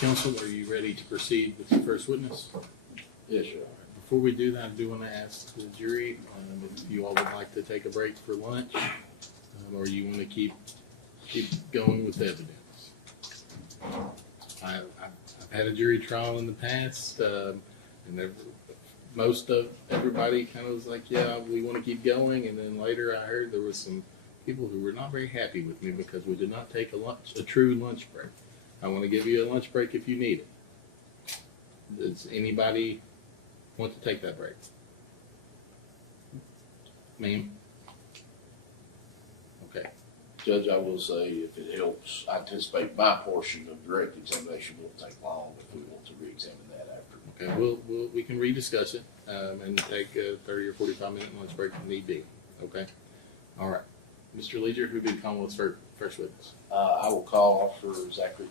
Counsel, are you ready to proceed with the first witness? Yes, sir. Before we do that, I do want to ask the jury if you all would like to take a break for lunch, or you want to keep going with the evidence. I've had a jury trial in the past, and most of everybody kind of was like, yeah, we want to keep going. And then later I heard there was some people who were not very happy with me because we did not take a true lunch break. I want to give you a lunch break if you need it. Does anybody want to take that break? Ma'am? Okay. Judge, I will say, if it helps, I anticipate my portion of direct examination won't take long if we want to re-examine that after. Okay, we can rediscuss it and take a 30 or 45-minute lunch break if need be. Okay? All right. Mr. Leisure, who did call us first witness? I will call for Zachary.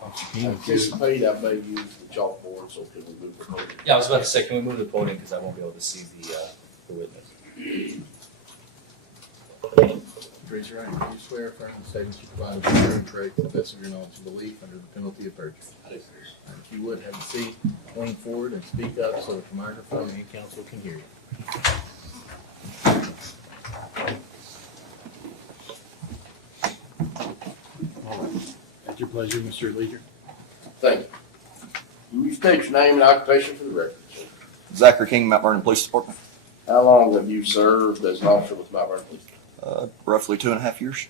I anticipate I may use the chalkboard, so can we move the podium? Yeah, I was about to say, can we move the podium because I won't be able to see the witness. Raise your hand. Do you swear affirm the statements you provide are true and correct to the best of your knowledge and belief under the penalty of perjury? I do. If you would, have a seat, lean forward, and speak up so that the microphone and counsel can hear you. All right. At your pleasure, Mr. Leisure. Thank you. Will you state your name and occupation for the record, sir? Zachary King, Mount Vernon Police Department. How long have you served as an officer with Mount Vernon Police Department? Roughly 2.5 years.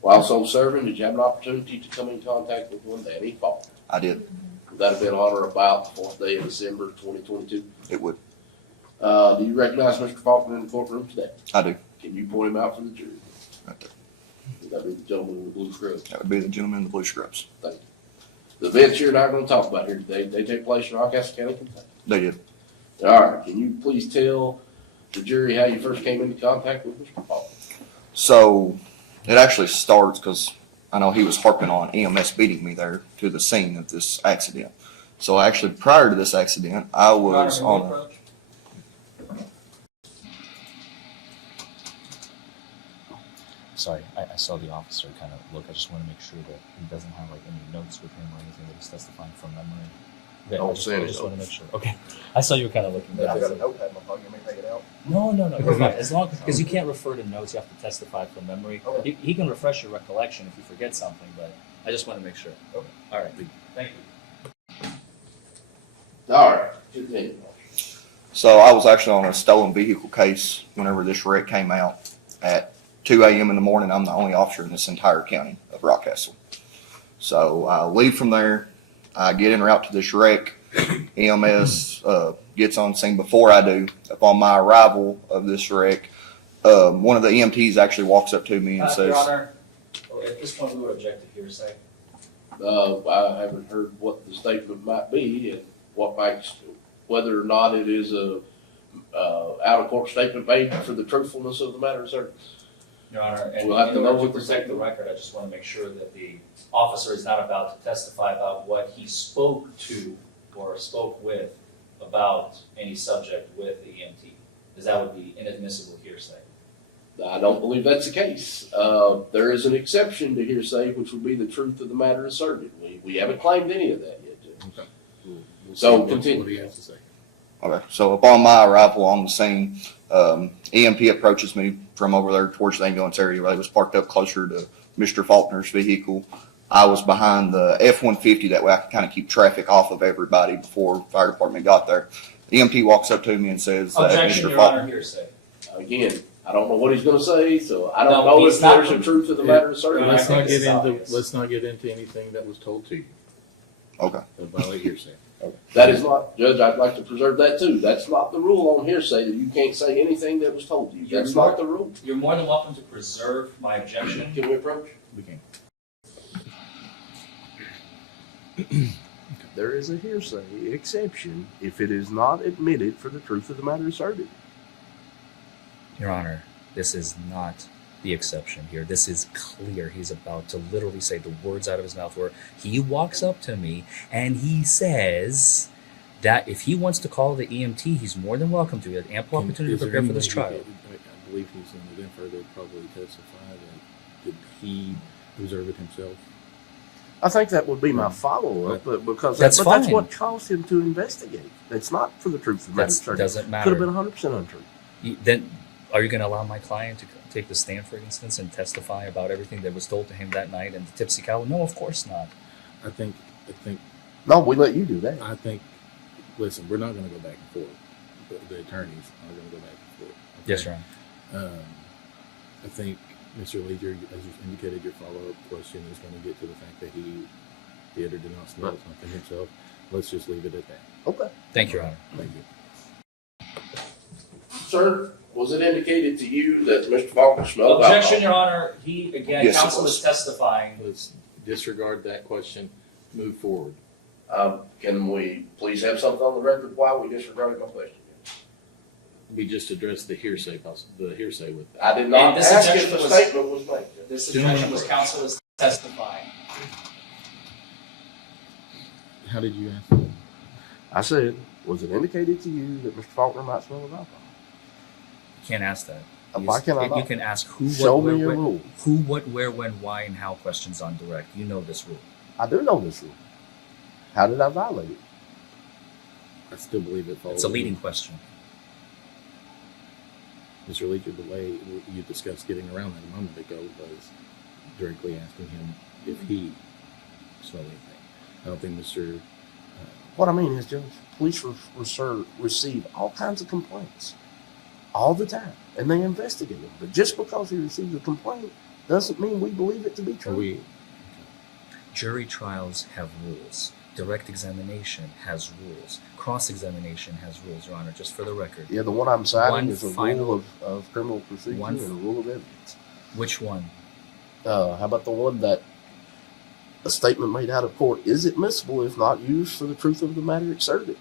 While so serving, did you have an opportunity to come in contact with one Danny Faulkner? I did. Would that have been on or about the 4th day of December 2022? It would. Do you recognize Mr. Faulkner in the courtroom today? I do. Can you point him out for the jury? Right there. Would that be the gentleman in the blue scrubs? That would be the gentleman in the blue scrubs. Thank you. The events you're not going to talk about here today, they take place in Rockcastle County, Kentucky. They did. All right. Can you please tell the jury how you first came into contact with Mr. Faulkner? So it actually starts because I know he was harping on EMS beating me there to the scene of this accident. So actually prior to this accident, I was on a... Sorry, I saw the officer kind of look. I just want to make sure that he doesn't have like any notes with him or anything that he's testifying from memory. Okay, Don't I say just want to anything. make sure. Okay, I saw you were kind of looking. If I got a notepad in my phone, you may take it out. No, you're fine. As long because you can't refer to notes, you have to testify from memory. Okay. He can refresh your recollection if you forget something, but I just want to make sure. Okay. All right. Thank you. All right. Continue. So I was actually on a stolen vehicle case whenever this wreck came out at 2 a.m. in the morning. I'm the only officer in this entire county of Rockcastle. So I leave from there. I get en route to this wreck. EMS gets on scene before I do. Upon my arrival of this wreck, one of the EMTs actually walks up to me and says, Your Honor, at this point we would object to hearsay. I haven't heard what the statement might be and what makes, whether or not it is a out of court statement made for the truthfulness of the matter asserted. Your Honor, and We'll have to in know order to what the protect the record, I just want to make sure that the officer is not about to testify about what he spoke to or spoke with about any subject with the EMT, because that would be inadmissible hearsay. I don't believe that's the case. There is an exception to hearsay, which would be the truth of the matter asserted. We haven't claimed any of that yet, Judge. Okay. We'll So, see continue. what he has to say. okay, so upon my arrival on the scene, EMT approaches me from over there towards the ambulance area where they was parked up closer to Mr. Faulkner's vehicle. I was behind the F-150, that way I could kind of keep traffic off of everybody before fire department got there. The EMT walks up to me and says that Objection, Mr. Your Honor, Faulkner, hearsay. Again, I don't know what he's going to say, so I don't No, know he's if not there's a going- truth to the matter asserted. I Let's think not this get is into obvious. let's not get into anything that was told to you. okay, Violate hearsay. That is not, Judge, I'd like to preserve that too. That's not the rule on hearsay, that you can't say anything that was told to you. That's not the rule. You're more than welcome to preserve my objection. Can we approach? We can. There is a hearsay exception if it is not admitted for the truth of the matter asserted. Your Honor, this is not the exception here. This is clear. He's about to literally say the words out of his mouth where he walks up to me and he says that if he wants to call the EMT, he's more than welcome to. He had ample opportunity to prepare for this trial. I believe he's going to then further probably testify that did he observe it himself? I think that would be my follow-up, but because That's that's fine. what caused him to investigate. It's not for the truth of the matter. That doesn't Could matter. have been 100% untrue. Then, are you going to allow my client to take the stand, for instance, and testify about everything that was told to him that night and the tipsy cow? No, of course not. I think, No, we let you do that. listen, we're not gonna go back and forth. The attorneys are gonna go back and forth. Okay? Yes, Your Honor. I think, Mr. Leader, as you indicated, your follow-up question is gonna get to the fact that he did or did not smell something himself. Let's just leave it at that. Okay. Thank you, Your Honor. Thank you. Sir, was it indicated to you that Mr. Faulkner smelled Objection, alcohol? Your Honor. He, again, Yes, it counsel was. is testifying. Let's disregard that question, move forward. Can we please have something on the record why we disregarded my question? We just addressed the hearsay, the hearsay with that. I did not And this ask if objection the was- statement was made. This Gentlemen, objection was counsel is testifying. How did you ask? I said, was it indicated to you that Mr. Faulkner might smell of alcohol? You can't ask that. Why can't I You not? can ask who, Show what, me where, your when, rule. who, what, where, when, why, and how questions on direct. You know this rule. I do know this rule. How did I violate it? I still believe it follows. It's a leading question. Mr. Leacher, the way you discussed getting around that a moment ago was directly asking him if he smelled anything. I don't think Mr. What I mean is, Judge, police receive all kinds of complaints all the time, and they investigate them. But just because he receives a complaint doesn't mean we believe it to be true. Jury trials have rules. Direct examination has rules. Cross-examination has rules, Your Honor, just for the record. Yeah, the one I'm citing One is a final- rule of criminal procedure and a rule of evidence. Which one? How about the one that a statement made out of court is admissible if not used for the truth of the matter asserted?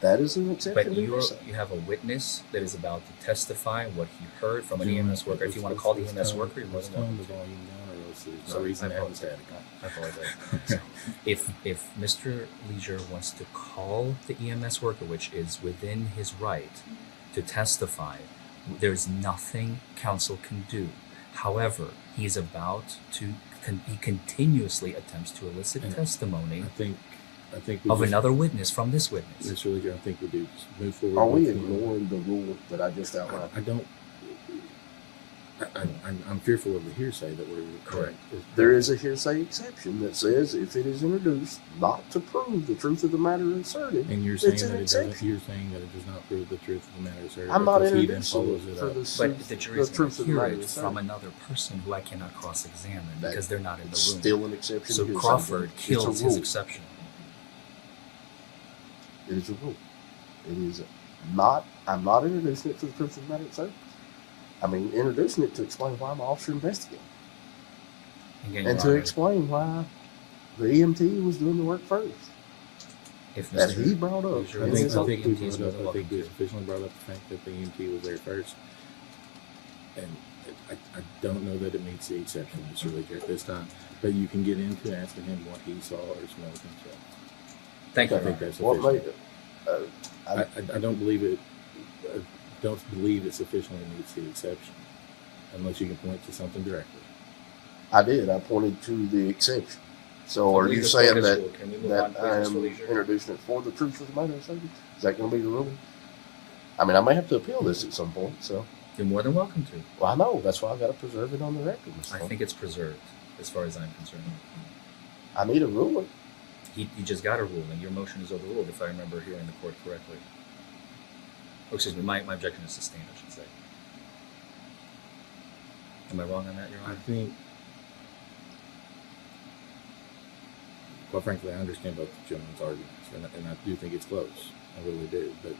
That is an exception. But to you hearsay. have a witness that is about to testify what he heard from an EMS worker. If you want to call the EMS worker, you're more than welcome. the volume down, or else there's no Sorry, reason I to have apologize. static. I apologize. So, if Mr. Leisure wants to call the EMS worker, which is within his right to testify, there's nothing counsel can do. However, he's about to. He continuously attempts to elicit testimony I think we of just, another witness from this witness. Mr. Leacher, I think we do just move forward. Are we with him. ignoring the rule that I just outlined? I don't. I'm fearful of the hearsay that we're Correct. There is a hearsay exception that says if it is introduced not to prove the truth of the matter asserted, And you're saying It's that an it doesn't. exception. You're saying that it does not prove the truth of the matter asserted. I'm not because he then introducing follows it it for up. But the jury's going truth to of the hear matter it asserted. from another person who I cannot cross-examine That- because they're not in the It's room. still an exception. So to hearsay. Crawford It's a kills his rule. exception. It is a rule. It is not. I'm not introducing it for the truth of the matter asserted. I mean, introducing it to explain why I'm officer investigating, Again, and Your to Honor, explain why the EMT was doing the work first. if That Mr. he brought up. Leisure I is think, his I own think EMT we is brought more up. than I think we welcome sufficiently brought up the fact that the EMT was there first, and I don't know that it meets the exception, Mr. Leacher, at this time. But you can get into asking him what he saw or smelled himself. Thank you, I Your think Honor. that's What sufficient. made I don't believe it. I don't believe it sufficiently meets the exception, unless you can point to something directly. I did. I pointed to the exception. So I are believe you the saying court has that ruled. Can we move on, that please, I Mr. am Leisure? introducing it for the truth of the matter asserted? Is that going to be the ruling? I mean, I may have to appeal this at some point. So, You're more than welcome to. well, I know that's why I got to preserve it on the record. Mr. I Fulton. think it's preserved, as far as I'm concerned. I need a ruling. You just got a ruling. Your motion is overruled, if I remember hearing the court correctly. Oh, excuse me, my objection is sustained, I should say. Am I wrong on that, Your I Honor? think, quite frankly, I understand both gentlemen's arguments, and I do think it's close. I really do. But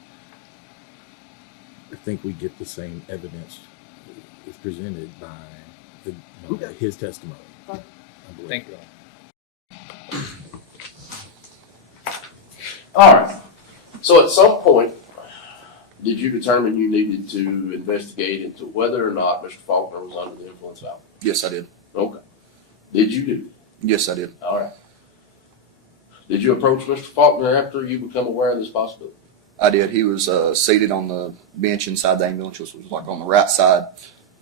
I think we get the same evidence is presented by Okay. his testimony. Fine. I believe. Thank you, Your Honor. All right. So at some point, did you determine you needed to investigate into whether or not Mr. Faulkner was under the influence of alcohol? Yes, I did. Okay. Did you do Yes, I did. that? All right. Did you approach Mr. Faulkner after you become aware of this possibility? I did. He was seated on the bench inside the ambulance, which was like on the right side.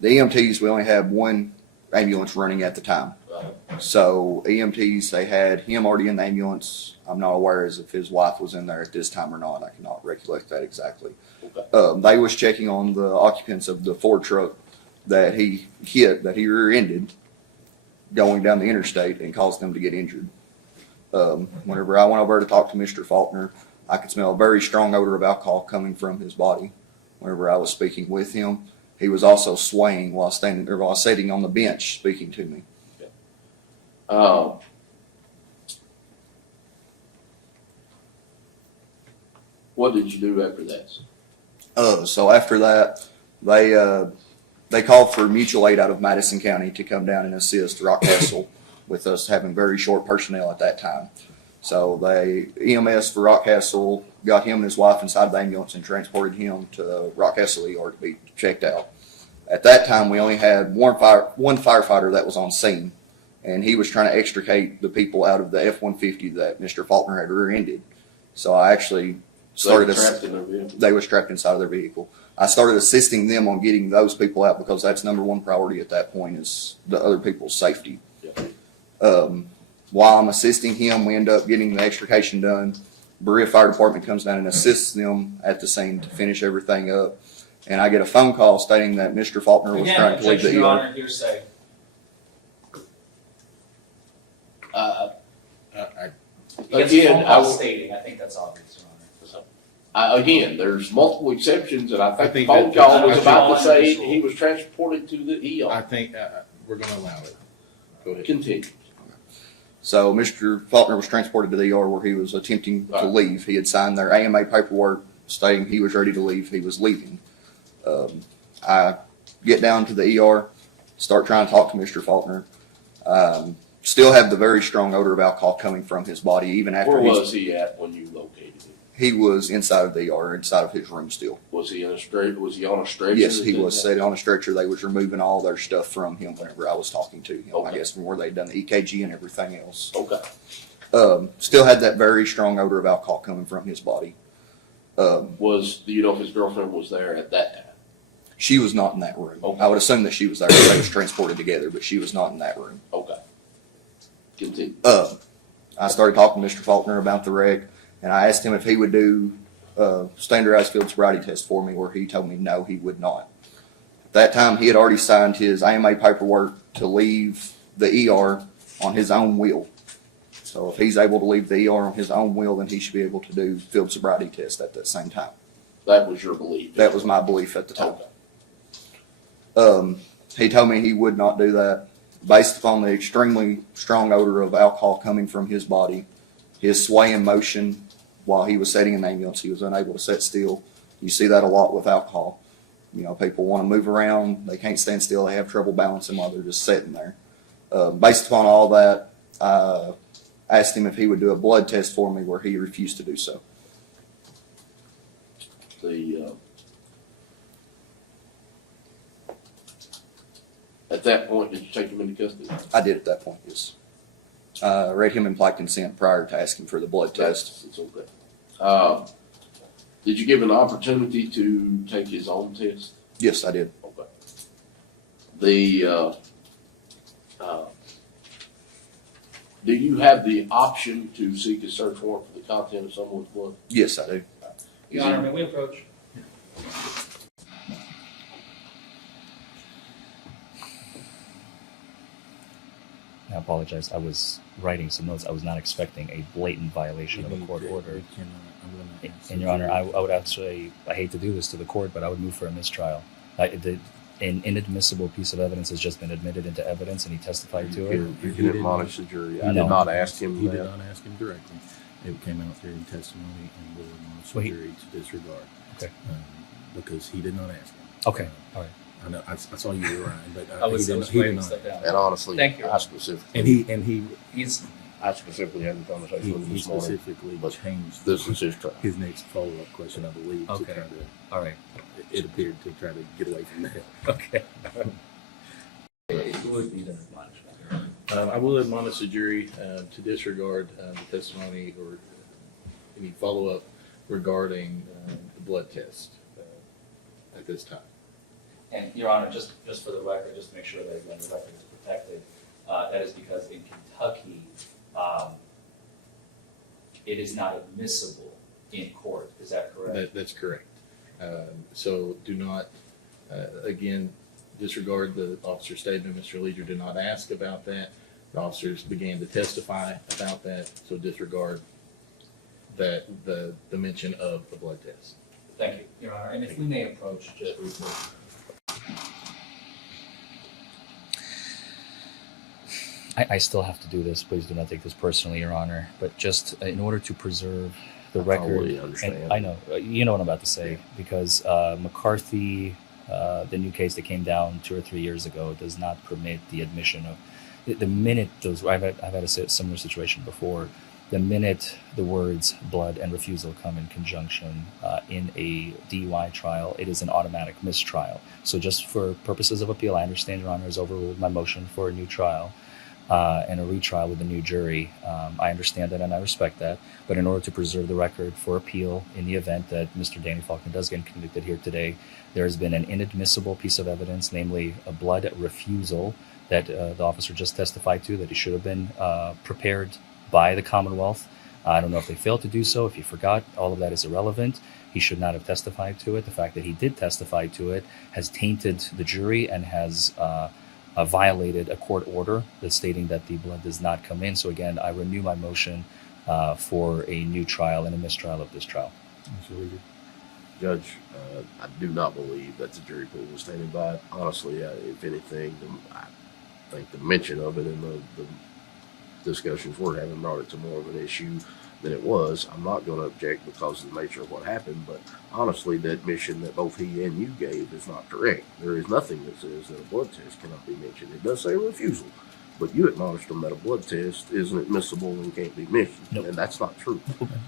The EMTs, we only had one ambulance running at the time. Right. So EMTs, they had him already in the ambulance. I'm not aware as if his wife was in there at this time or not. I cannot recollect that exactly. Okay. They was checking on the occupants of the Ford truck that he hit, that he rear-ended, going down the interstate and caused them to get injured. Whenever I went over to talk to Mr. Faulkner, I could smell a very strong odor of alcohol coming from his body. Whenever I was speaking with him, he was also swaying while sitting on the bench speaking to me. What did you do after that? So after that, they called for mutual aid out of Madison County to come down and assist Rockcastle with us having very short personnel at that time. So EMS for Rockcastle got him and his wife inside the ambulance and transported him to Rockcastle ER to be checked out. At that time, we only had one firefighter that was on scene, and he was trying to extricate the people out of the F-150 that Mr. Faulkner had rear-ended. So I actually started. Trapped in their vehicle. They was trapped inside of their vehicle. I started assisting them on getting those people out because that's number one priority at that point is the other people's safety. Yeah. While I'm assisting him, we end up getting the extrication done. Berea Fire Department comes down and assists them at the scene to finish everything up. And I get a phone call stating that Mr. Faulkner was trying to leave the Your ER. Honor, hearsay. Again, I will, stating. I think that's obvious, Your Honor. again, there's multiple exceptions, and I think the think phone that- call was I about to think- say he was transported to the I ER. think we're going to allow it. Go ahead. Continue. So Mr. Faulkner was transported to the ER where he was attempting to Right. leave. He had signed their AMA paperwork stating he was ready to leave. He was leaving. I get down to the ER, start trying to talk to Mr. Faulkner. Still have the very strong odor of alcohol coming from his body even after Where was he at when you located him? he was inside of the ER, inside of his room still. Was he on a stretcher? Yes, he that was did sitting on a stretcher. They was removing all their stuff from him whenever I was talking to him. I Okay. guess from where they'd done the EKG and everything else. that? Okay. Still had that very strong odor of alcohol coming from his body. Do you know if his girlfriend was there at that time? She was not in that room. Okay. I would assume that she was there because they was transported together, but she was not in that room. Okay. Continue. I started talking to Mr. Faulkner about the wreck, and I asked him if he would do a standardized field sobriety test for me, where he told me no, he would not. At that time, he had already signed his AMA paperwork to leave the ER on his own will. So if he's able to leave the ER on his own will, then he should be able to do field sobriety test at that same time. That was your belief? That was my belief at the time. Okay. He told me he would not do that based upon the extremely strong odor of alcohol coming from his body, his swaying motion while he was sitting in the ambulance. He was unable to sit still. You see that a lot with alcohol. You know, people want to move around. They can't stand still. They have trouble balancing while they're just sitting there. Based upon all that, I asked him if he would do a blood test for me, where he refused to do so. At that point, did you take him into custody? I did at that point, yes. Read him implied consent prior to asking for the blood test. It's okay. Did you give an opportunity to take his own test? Yes, I did. Okay. Do you have the option to seek a search warrant for the content of someone's blood? Yes, I do. Your Honor, may we approach? I apologize. I was writing some notes. I was not expecting a blatant violation of a court order. And Your Honor, I would actually, I hate to do this to the court, but I would move for a mistrial. An inadmissible piece of evidence has just been admitted into evidence, and he testified to it. You can admonish the jury. I No. did not ask him He did that. not ask him directly. It came out through testimony, and we'll admonish the Wait. jury to disregard. Okay. Because he did not ask him. Okay, all right. I know, I saw you were Ryan, but I he was did waiting not. to step down. And honestly, Thank you. I specifically, And he I specifically had a conversation with him this morning. specifically but changed This is his trial. his next follow-up question, I believe, to Okay. try to, All right. it appeared to try to get away from that. Okay. It would be an admonishment. I will admonish the jury to disregard the testimony or any follow-up regarding the blood test at this time. And Your Honor, just for the record, just to make sure that again, the record is protected, that is because in Kentucky, it is not admissible in court. Is that correct? That's correct. So do not, again, disregard the officer's statement. Mr. Leisure did not ask about that. The officers began to testify about that, so disregard that the mention of the blood test. Thank you, Your Honor. And if we may approach just briefly. I still have to do this. Please do not take this personally, Your Honor. But just in order to preserve the record, totally understand. and I know you know what I'm about to say, because McCarthy, the new case that came down 2 or 3 years ago, does not permit the admission of the minute those. I've had a similar situation before. The minute the words blood and refusal come in conjunction in a DUI trial, it is an automatic mistrial. So just for purposes of appeal, I understand Your Honor has overruled my motion for a new trial and a retrial with a new jury. I understand that and I respect that. But in order to preserve the record for appeal in the event that Mr. Danny Faulkner does get convicted here today, there has been an inadmissible piece of evidence, namely a blood refusal that the officer just testified to, that he should have been prepared by the Commonwealth. I don't know if they failed to do so, if he forgot, all of that is irrelevant. He should not have testified to it. The fact that he did testify to it has tainted the jury and has violated a court order that's stating that the blood does not come in. So again, I renew my motion for a new trial and a mistrial of this trial. Judge, I do not believe that the jury pool was standing by it. Honestly, if anything, I think the mention of it in the discussions we're having brought it to more of an issue than it was. I'm not going to object because of the nature of what happened, but honestly, the admission that both he and you gave is not correct. There is nothing that says that a blood test cannot be mentioned. It does say a refusal, but you acknowledged them that a blood test isn't admissible and can't be mentioned, Nope. and that's not true.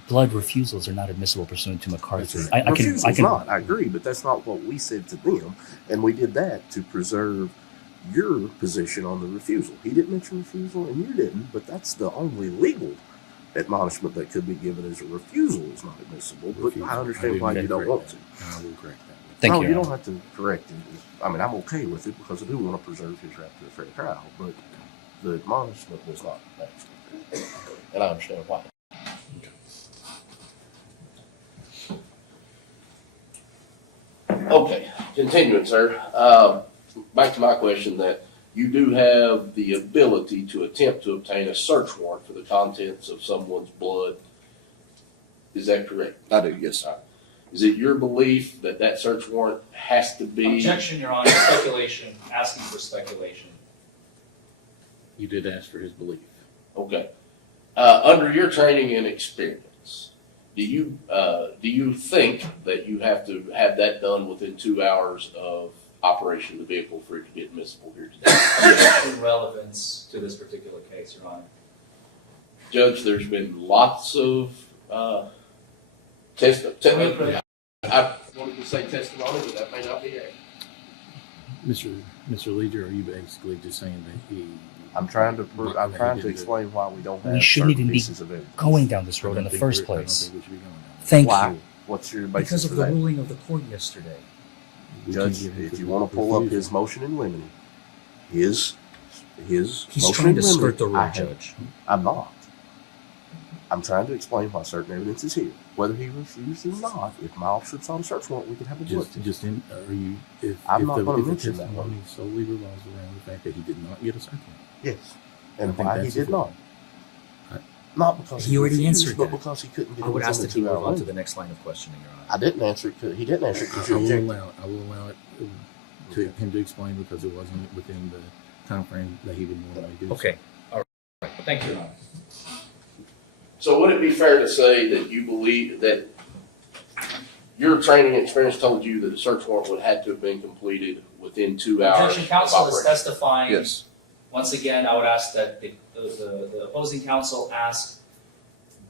Blood refusals are not admissible pursuant to McCarthy. Refusal's not. I agree, but that's not what we said to them, and we did that to preserve your position on the refusal. He didn't mention refusal, and you didn't, but that's the only legal admonishment that could be given as a refusal is not admissible. But I understand why you don't want to. I will correct that. Thank no, you. you don't have to correct it. I mean, I'm okay with it because I do want to preserve his right to a fair trial, but the admonishment was not actually fair. And I understand why. Okay, continuing, sir. Back to my question that you do have the ability to attempt to obtain a search warrant for the contents of someone's blood. Is that correct? I do, yes. Is it your belief that that search warrant has to be? Objection, Your Honor. Speculation. Asking for speculation. You did ask for his belief. Okay. Under your training and experience, do you think that you have to have that done within 2 hours of operation of the vehicle for it to be admissible here today? In relevance to this particular case, Your Honor. Judge, there's been lots of testimony. I wanted to say testimony, but that may not be accurate. Mr. Leader, are you basically just saying that he? I'm trying to explain why we don't have We shouldn't certain even be pieces of evidence. going down this road in I don't the think first we're- I don't place. think we should be going down that. Thank Why? you. What's your basis Because of for the that? ruling of the court yesterday. We Judge, can give him if you the want to pull up refusal. his motion in limine, his He's motion trying in to limine, skirt the rule, I have- Judge. I'm not. I'm trying to explain why certain evidence is here. Whether he refused or not, if my officer saw a search warrant, we could have a blood test. Just in, are you, if I'm not the gonna mention that testimony solely revolves around the fact that he did not get a search warrant. Yes. And I think why he that's did a- not. I- Not because He already refused, answered but that. because he couldn't get I it would within ask the that he 2 hour move on to limit. the next line of questioning, Your Honor. I didn't answer it because he didn't answer it because I you will objected. allow it to him to explain because it wasn't within the time frame that he would normally do. Okay. All right. Thank you, Your Honor. So would it be fair to say that you believe that your training and experience told you that the search warrant would have to have been completed within 2 hours? Objection, of counsel is operation? testifying. Yes. Once again, I would ask that the opposing counsel ask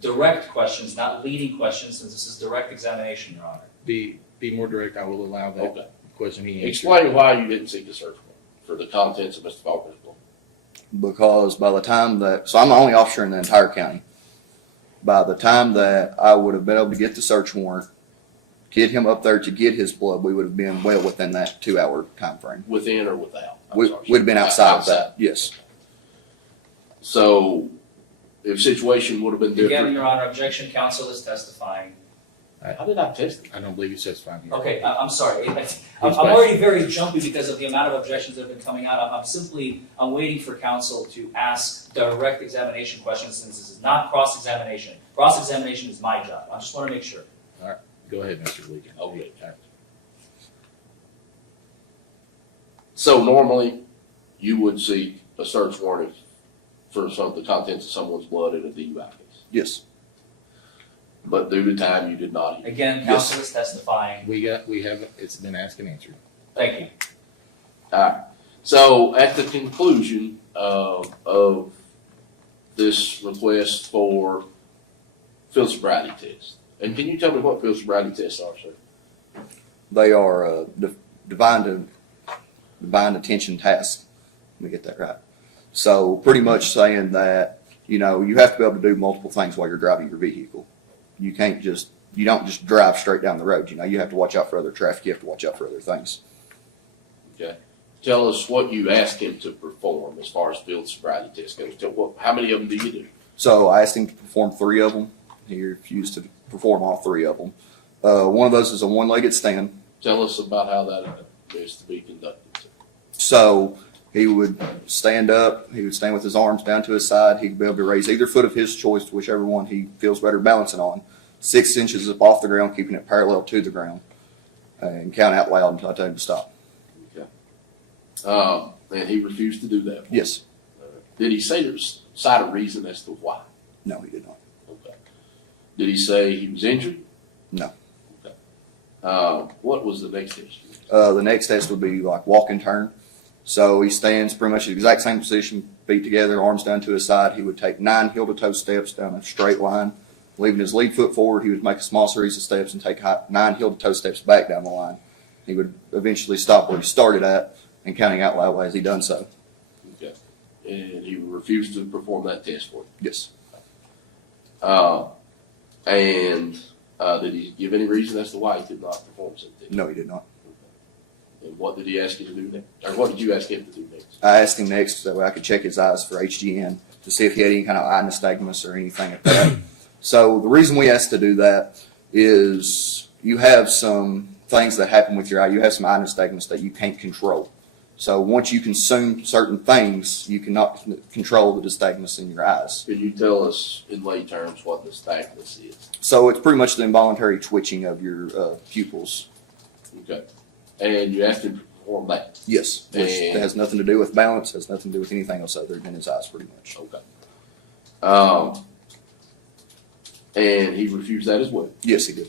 direct questions, not leading questions, since this is direct examination, Your Honor. Be more direct. I will allow that Okay. question he answered. Explain why you didn't seek the search warrant for the contents of Mr. Faulkner's blood. Because by the time so I'm the only officer in the entire county. By the time that I would have been able to get the search warrant, get him up there to get his blood, we would have been well within that 2 hour time frame. Within or without? We'd have been outside of that, yes. So if situation would have been Again, different. Your Honor, objection, counsel is testifying. How did I test it? I don't believe he says fine here. Okay, I'm sorry. I'm already very jumpy because of the amount of objections that have been coming out. I'm waiting for counsel to ask direct examination questions since this is not cross-examination. Cross-examination is my job. I just want to make sure. Go ahead, Mr. Leakin. Okay. So normally, you would seek a search warrant for the contents of someone's blood in a DUI case. Yes. But due to time, you did not. Again, counsel is testifying. We have, it's been asked and answered. Thank you. All right. So at the conclusion of this request for field sobriety test, and can you tell me what field sobriety tests are, sir? They are divine attention tasks. Let me get that right. So pretty much saying that, you have to be able to do multiple things while you're driving your vehicle. You don't just drive straight down the road. You have to watch out for other traffic. You have to watch out for other things. Okay. Tell us what you asked him to perform as far as field sobriety test goes. How many of them do you do? So I asked him to perform 3 of them. He refused to perform all 3 of them. One of those is a one-legged stand. Tell us about how that is to be conducted. So he would stand up. He would stand with his arms down to his side. He'd be able to raise either foot of his choice, whichever one he feels better balancing on, 6 inches up off the ground, keeping it parallel to the ground, and count out loud until I tell him to stop. Okay. And he refused to do that. Yes. Did he cite a reason as to why? No, he did not. Okay. Did he say he was injured? No. Okay. What was the next test? The next test would be like walk and turn. So he stands pretty much the exact same position, feet together, arms down to his side. He would take 9 heel-to-toe steps down a straight line, leaving his lead foot forward. He would make a small series of steps and take 9 heel-to-toe steps back down the line. He would eventually stop where he started at and counting out loud as he done so. Okay. And he refused to perform that test for you? Yes. And did he give any reason as to why he could not perform such test? No, he did not. And what did he ask you to do next? Or what did you ask him to do next? I asked him next so I could check his eyes for HGN to see if he had any kind of eye nystagmus or anything like that. So the reason we asked to do that is you have some things that happen with your eye. You have some eye nystagmus that you can't control. So once you consume certain things, you cannot control the nystagmus in your eyes. Could you tell us in lay terms what nystagmus is? So it's pretty much the involuntary twitching of your pupils. Okay. And you asked him to perform that? Yes, which And- has nothing to do with balance, has nothing to do with anything else other than his eyes, pretty much. Okay. And he refused that as well? Yes, he did.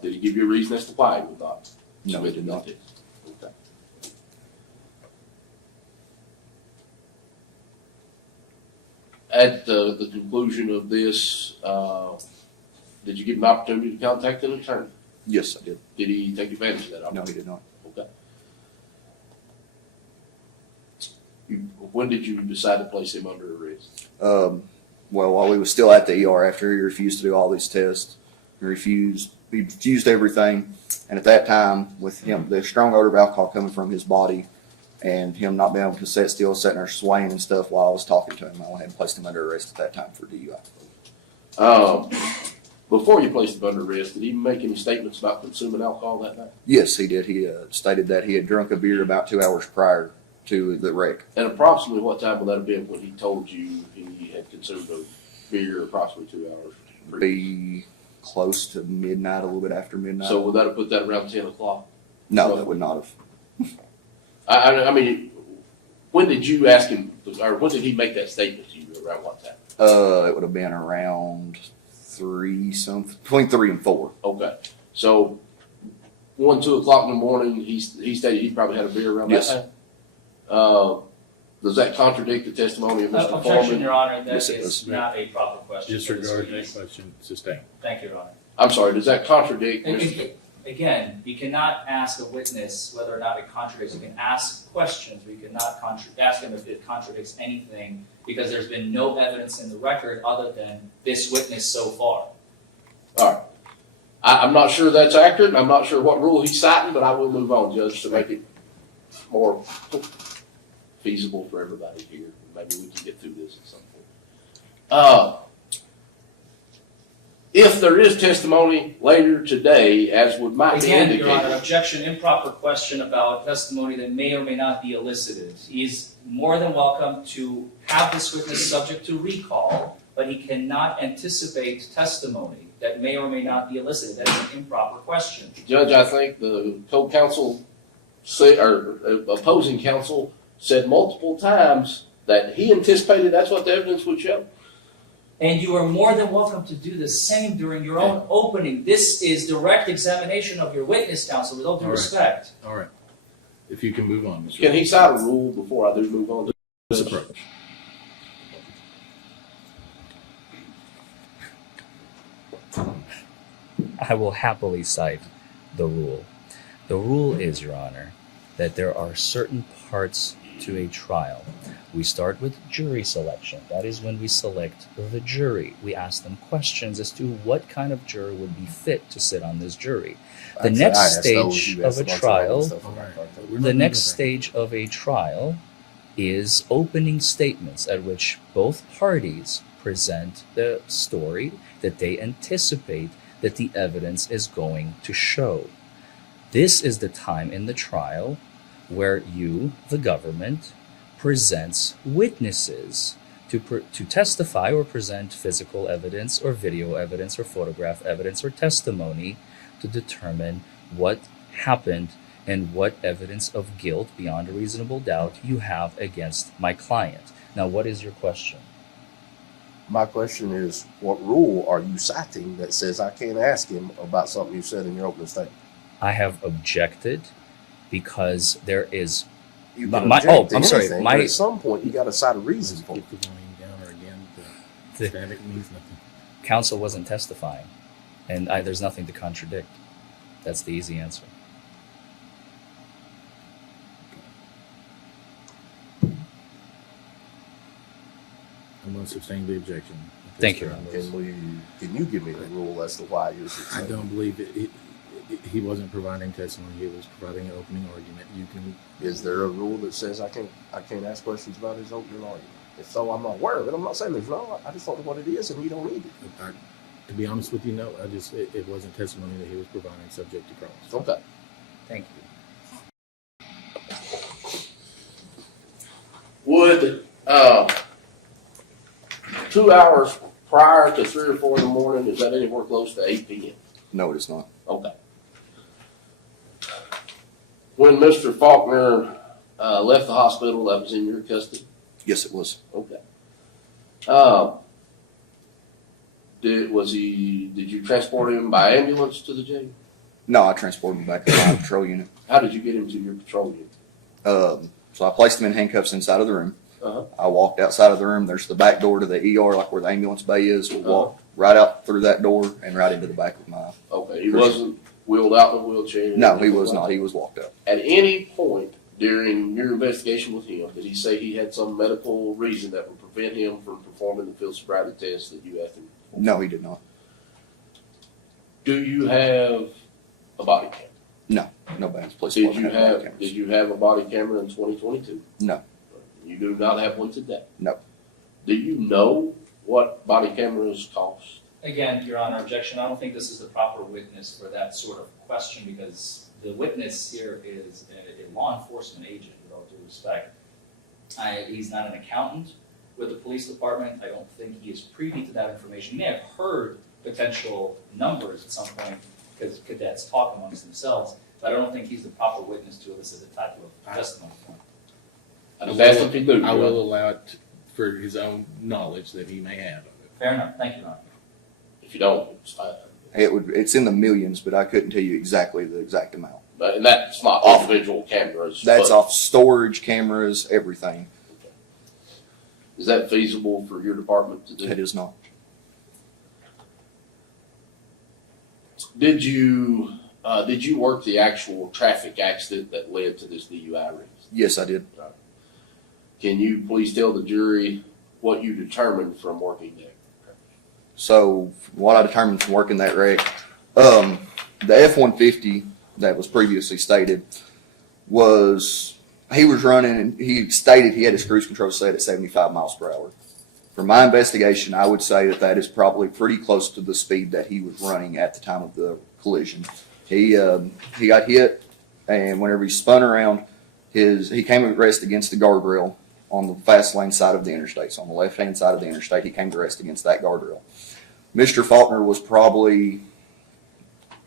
Did he give you a reason as to why he would not? No, he submit did to not. that test? Okay. At the conclusion of this, did you give him an opportunity to contact an attorney? Yes, I did. Did he take advantage of that No, opportunity? he did not. Okay. When did you decide to place him under arrest? Well, while he was still at the ER after he refused to do all these tests, he refused everything. And at that time, with him, the strong odor of alcohol coming from his body and him not being able to sit still, sitting there swaying and stuff while I was talking to him, I went ahead and placed him under arrest at that time for DUI. Before you placed him under arrest, did he make any statements about consuming alcohol that night? Yes, he did. He stated that he had drunk a beer about 2 hours prior to the wreck. And approximately what time would that have been when he told you he had consumed a beer approximately 2 hours? Be close to midnight, a little bit after midnight. So would that have put that around 10 o'clock? No, that would not have. I mean, when did you ask him, or when did he make that statement to you, around what time? It would have been around between 3 and 4. Okay, so 1, 2 o'clock in the morning, he stated he probably had a beer around Yes. that time? Does that contradict the testimony of Mr. Objection, Forman? Your Honor, that Yes, it is does. not a proper question. for this Disregard that witness. question, sustain. Thank you, Your Honor. I'm sorry, does that contradict Mr. Again, you cannot ask a witness whether or not it contradicts. You can ask questions, but you cannot ask him if it contradicts anything because there's been no evidence in the record other than this witness so far. All right. I'm not sure that's accurate. I'm not sure what rule he's citing, but I will move on, Judge, to make it more feasible for everybody here. maybe we can get through this at some point. If there is testimony later today, as would might be Again, Your Honor, indicated. objection, improper question about testimony that may or may not be elicited. He's more than welcome to have this witness subject to recall, but he cannot anticipate testimony that may or may not be elicited. That is an improper question. Judge, I think the co-counsel or opposing counsel said multiple times that he anticipated that's what the evidence would show. And you are more than welcome to do the same during your own opening. This is direct examination of your witness, counsel, with all due All right. respect. All right. If you can move on, Mr. Can he cite a rule before I do move on to This this? approach. I will happily cite the rule. The rule is, Your Honor, that there are certain parts to a trial. We start with jury selection. That is when we select the jury. We ask them questions as to what kind of juror would be fit to sit on this jury. The I'd say next I asked those, stage you of asked a bunch trial, other stuff about that. the next stage of a trial is opening statements at which both parties present the story that they anticipate that the evidence is going to show. This is the time in the trial where you, the government, presents witnesses to testify or present physical evidence or video evidence or photograph evidence or testimony to determine what happened and what evidence of guilt beyond a reasonable doubt you have against my client. Now, what is your question? My question is, what rule are you citing that says I can't ask him about something you said in your opening statement? I have objected because there is You My- can my- object to I'm sorry, anything, my- but at some point you got to cite a reason for it. Keep the volume down, or again, the The- static means nothing. counsel wasn't testifying, and there's nothing to contradict. That's the easy answer. I'm going to sustain the objection. Thank you. Can you give me the rule as to why you're I suspended? don't believe he wasn't providing testimony. He was providing an opening argument. You can. Is there a rule that says I can't ask questions about his opening argument? If so, I'm not aware of it. I'm not saying there's not. I just don't know what it is, and you don't need it. To be honest with you, no. It wasn't testimony that he was providing subject to cross. Okay. Thank you. Would 2 hours prior to 3 or 4 in the morning, is that anywhere close to 8 p.m.? No, it is not. Okay. When Mr. Faulkner left the hospital, that was in your custody? Yes, it was. Okay. Did you transport him by ambulance to the jail? No, I transported him back to my patrol unit. How did you get him to your patrol unit? So I placed him in handcuffs inside of the room. Uh-huh. I walked outside of the room. There's the back door to the ER, like where the ambulance bay is. We walked right out through that door and right into the back of my. Okay, he wasn't wheeled out in a wheelchair? No, he was not. He was walked up. At any point during your investigation with him, did he say he had some medical reason that would prevent him from performing the field sobriety test that you asked him? No, he did not. Do you have a body camera? No, no bands. Police Did department you had body have cameras. Did you have a body camera in 2022? No. You do not have one today? No. Do you know what body cameras cost? Again, Your Honor, objection. I don't think this is the proper witness for that sort of question because the witness here is a law enforcement agent, with all due respect. He's not an accountant with the police department. I don't think he is privy to that information. He may have heard potential numbers at some point because cadets talk amongst themselves, but I don't think he's the proper witness to elicit the type of testimony. I just asked him if he knew. I will allow it for his own knowledge that he may have of it. Fair enough. Thank you, Your Honor. If you don't, it's fine. It's in the millions, but I couldn't tell you exactly the exact amount. But, and that's not individual cameras. That's but off storage, cameras, everything. Is that feasible for your department to do? It is not. Did you work the actual traffic accident that led to this DUI race? Yes, I did. Can you please tell the jury what you determined from working there? So what I determined from working that wreck, the F-150 that was previously stated he was running, and he stated he had his cruise control set at 75 miles per hour. From my investigation, I would say that that is probably pretty close to the speed that he was running at the time of the collision. He got hit, and whenever he spun around, he came to rest against the guardrail on the fast lane side of the interstate. So on the left-hand side of the interstate, he came to rest against that guardrail. Mr. Faulkner was probably,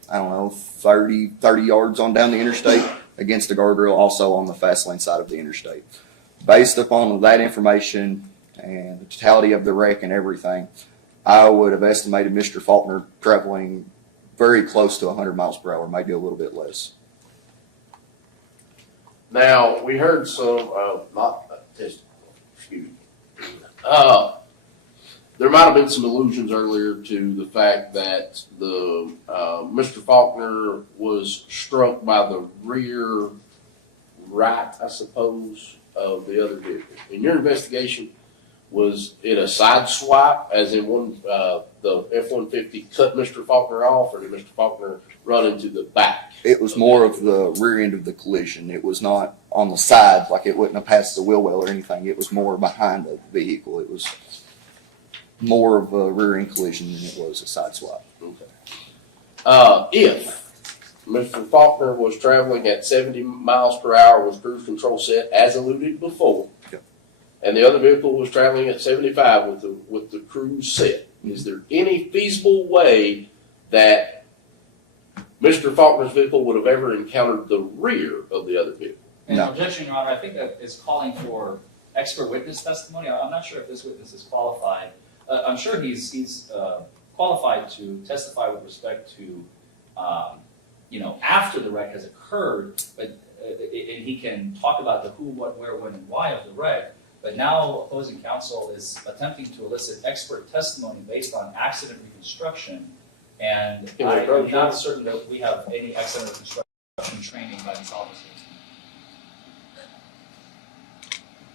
I don't know, 30 yards on down the interstate against the guardrail, also on the fast lane side of the interstate. Based upon that information and the totality of the wreck and everything, I would have estimated Mr. Faulkner traveling very close to 100 miles per hour, maybe a little bit less. Now, we heard some, excuse me. There might have been some allusions earlier to the fact that Mr. Faulkner was struck by the rear right, I suppose, of the other vehicle. In your investigation, was it a side swipe, as in the F-150 cut Mr. Faulkner off, or did Mr. Faulkner run into the back? It was more of the rear end of the collision. It was not on the side, like it wouldn't have passed the wheel well or anything. It was more behind the vehicle. It was more of a rear end collision than it was a side swipe. Okay. If Mr. Faulkner was traveling at 70 miles per hour with cruise control set, as alluded before, Yep. and the other vehicle was traveling at 75 with the cruise set, is there any feasible way that Mr. Faulkner's vehicle would have ever encountered the rear of the other vehicle? And No. objection, Your Honor, I think that is calling for expert witness testimony. I'm not sure if this witness is qualified. I'm sure he's qualified to testify with respect to, after the wreck has occurred, but and he can talk about the who, what, where, when, and why of the wreck. But now opposing counsel is attempting to elicit expert testimony based on accident reconstruction, and Can we I approach am not that? certain that we have any accident reconstruction training by these officers.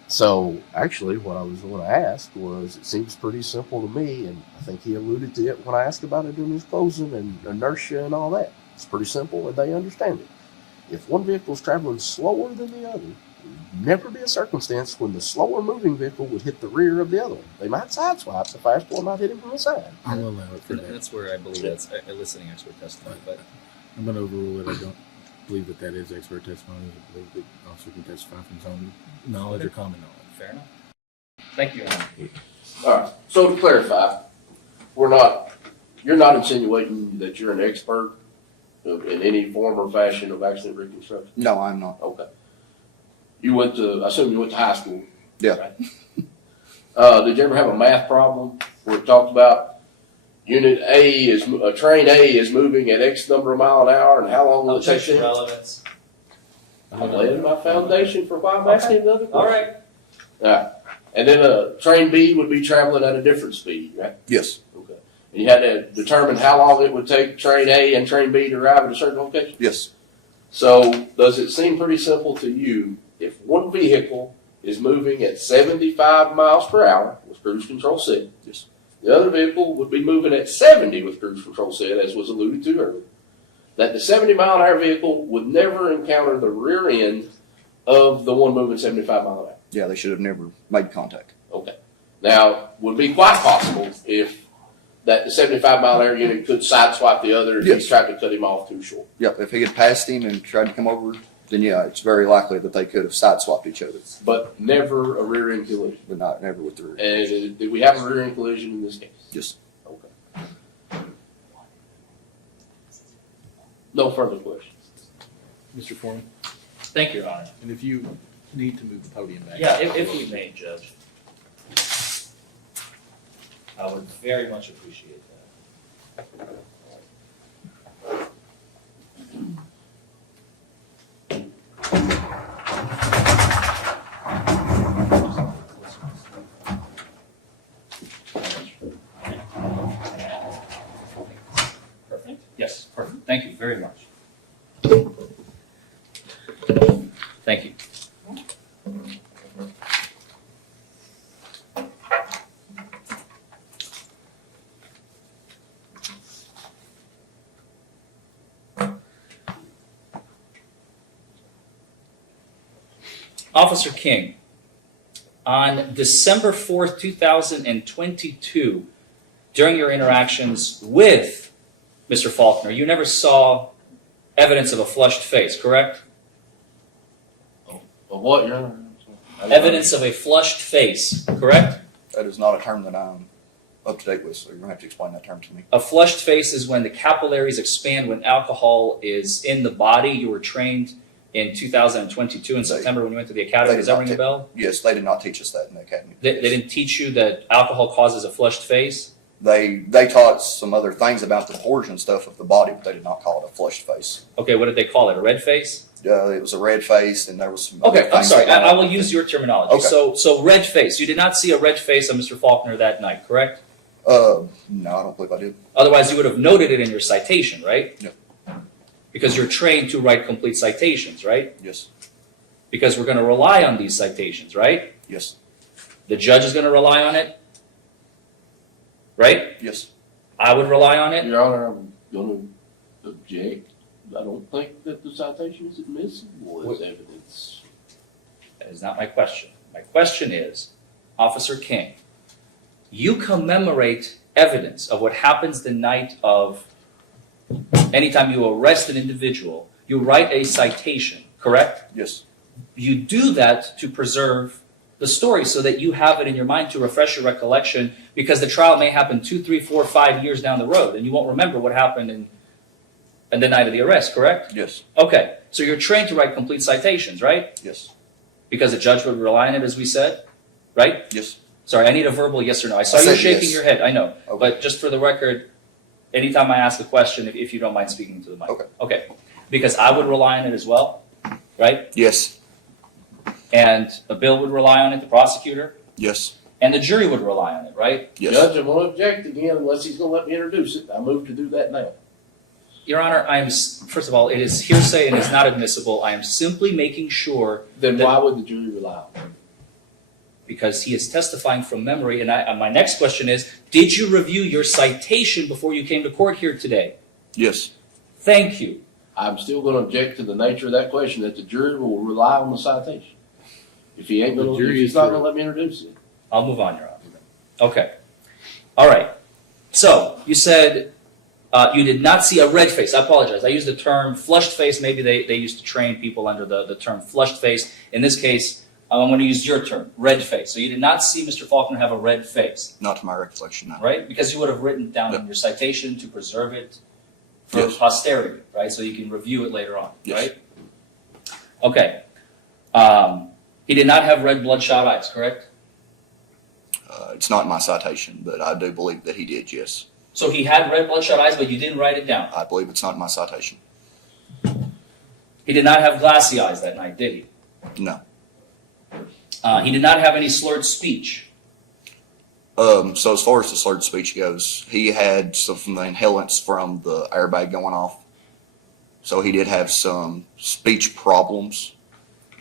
So actually, what I was going to ask was, it seems pretty simple to me, and I think he alluded to it when I asked about it in his closing and inertia and all that. It's pretty simple, and they understand it. If one vehicle is traveling slower than the other, there'd never be a circumstance when the slower moving vehicle would hit the rear of the other one. They might sideswipe, the faster one might hit him from the side. I'll allow it for And that. that's where I believe that's eliciting expert testimony. But I'm going to overrule it. I don't believe that that is expert testimony. I believe the officer can testify from his own knowledge or common knowledge. Fair enough. Thank you, Your Honor. All right. So to clarify, you're not insinuating that you're an expert in any form or fashion of accident reconstruction? No, I'm not. Okay. I assume you went to high school. Yeah. Right? Did you ever have a math problem where it talked about train A is moving at X number of mile an hour, and how long will it take Objection, to? relevance. I'm laying my foundation for why I'm asking another question. All right. All right. And then train B would be traveling at a different speed, right? Yes. Okay. And you had to determine how long it would take train A and train B to arrive at a certain location. Yes. So does it seem pretty simple to you if one vehicle is moving at 75 miles per hour with cruise control set? Yes. The other vehicle would be moving at 70 with cruise control set, as was alluded to earlier. That the 70 mile an hour vehicle would never encounter the rear end of the one moving 75 mile an hour. Yeah, they should have never made contact. Okay. Now, would be quite possible if the 75 mile an hour unit could sideswipe the other if Yes. he tried to cut him off too short. Yep, if he had passed him and tried to come over, then yeah, it's very likely that they could have sideswiped each other, But never a rear end collision. but never with the rear. And did we have a rear end collision in this case? Yes. Okay. No further questions. Mr. Foreman, Thank you, Your Honor. and if you need to move the podium back. Yeah, if we may, Judge. I would very much appreciate that. Perfect. Yes, perfect. Thank you very much. Thank you. Officer King, on December 4th, 2022, during your interactions with Mr. Faulkner, you never saw evidence of a flushed face, correct? Of what, Your Honor? Evidence of a flushed face, correct? That is not a term that I'm up to date with, so you're gonna have to explain that term to me. A flushed face is when the capillaries expand when alcohol is in the body. You were trained in 2022 in September when you went to the academy. Does that ring a bell? Yes, they did not teach us that in the academy. They didn't teach you that alcohol causes a flushed face? They taught some other things about the pores and stuff of the body, but they did not call it a flushed face. Okay, what did they call it? A red face? It was a red face, and there was some. other Okay, I'm things sorry. that- I will use your terminology. Okay. So red face. You did not see a red face on Mr. Faulkner that night, correct? No, I don't believe I did. Otherwise, you would have noted it in your citation, right? Yeah. Because you're trained to write complete citations, right? Yes, Because we're going to rely on these citations, right? yes, The judge is going to rely on it, right? yes. I would rely on it. Your Honor, I'm going to object. I don't think that the citation is admissible as evidence. That is not my question. My question is, Officer King, you commemorate evidence of what happens the night of anytime you arrest an individual, you write a citation, correct? Yes, You do that to preserve the story so that you have it in your mind to refresh your recollection, because the trial may happen 2, 3, 4, 5 years down the road and you won't remember what happened in the night of the arrest, correct? yes, Okay, so you're trained to write complete citations, right? yes, Because the judge would rely on it, as we said, right? yes. Sorry, I need a verbal yes or no. I saw I you said shaking yes. your head, I know. Okay. But just for the record, anytime I ask a question, if you don't mind speaking to the mic. Okay. Okay, because I would rely on it as well, right? Yes, And the bill would rely on it, the prosecutor, yes, and the jury would rely on it, right? yes. Judge, I'm going to object again unless he's going to let me introduce it. I move to do that now. Your Honor, first of all, it is hearsay and it's not admissible. I am simply making sure, Then why would the jury rely on it? because he is testifying from memory, and my next question is, did you review your citation before you came to court here today? Yes, Thank you. I'm still going to object to the nature of that question, that the jury will rely on the citation. If he ain't going to, if he's not going to let me introduce it. I'll move on, Your Honor. Okay. All right. So you said you did not see a red face. I apologize. I used the term flushed face. Maybe they used to train people under the term flushed face. In this case, I'm going to use your term, red face. So you did not see Mr. Faulkner have a red face, not to my recollection, no. right? Because you would have written down in your citation to preserve it for Yes. posterity, right? So you can review it later on, Yes. right? Okay. He did not have red bloodshot eyes, correct? It's not in my citation, but I do believe that he did, yes. So he had red bloodshot eyes, but you didn't write it down. I believe it's not in my citation. He did not have glassy eyes that night, did he? No. He did not have any slurred speech. So as far as the slurred speech goes, he had some from the inhalants from the airbag going off. So he did have some speech problems,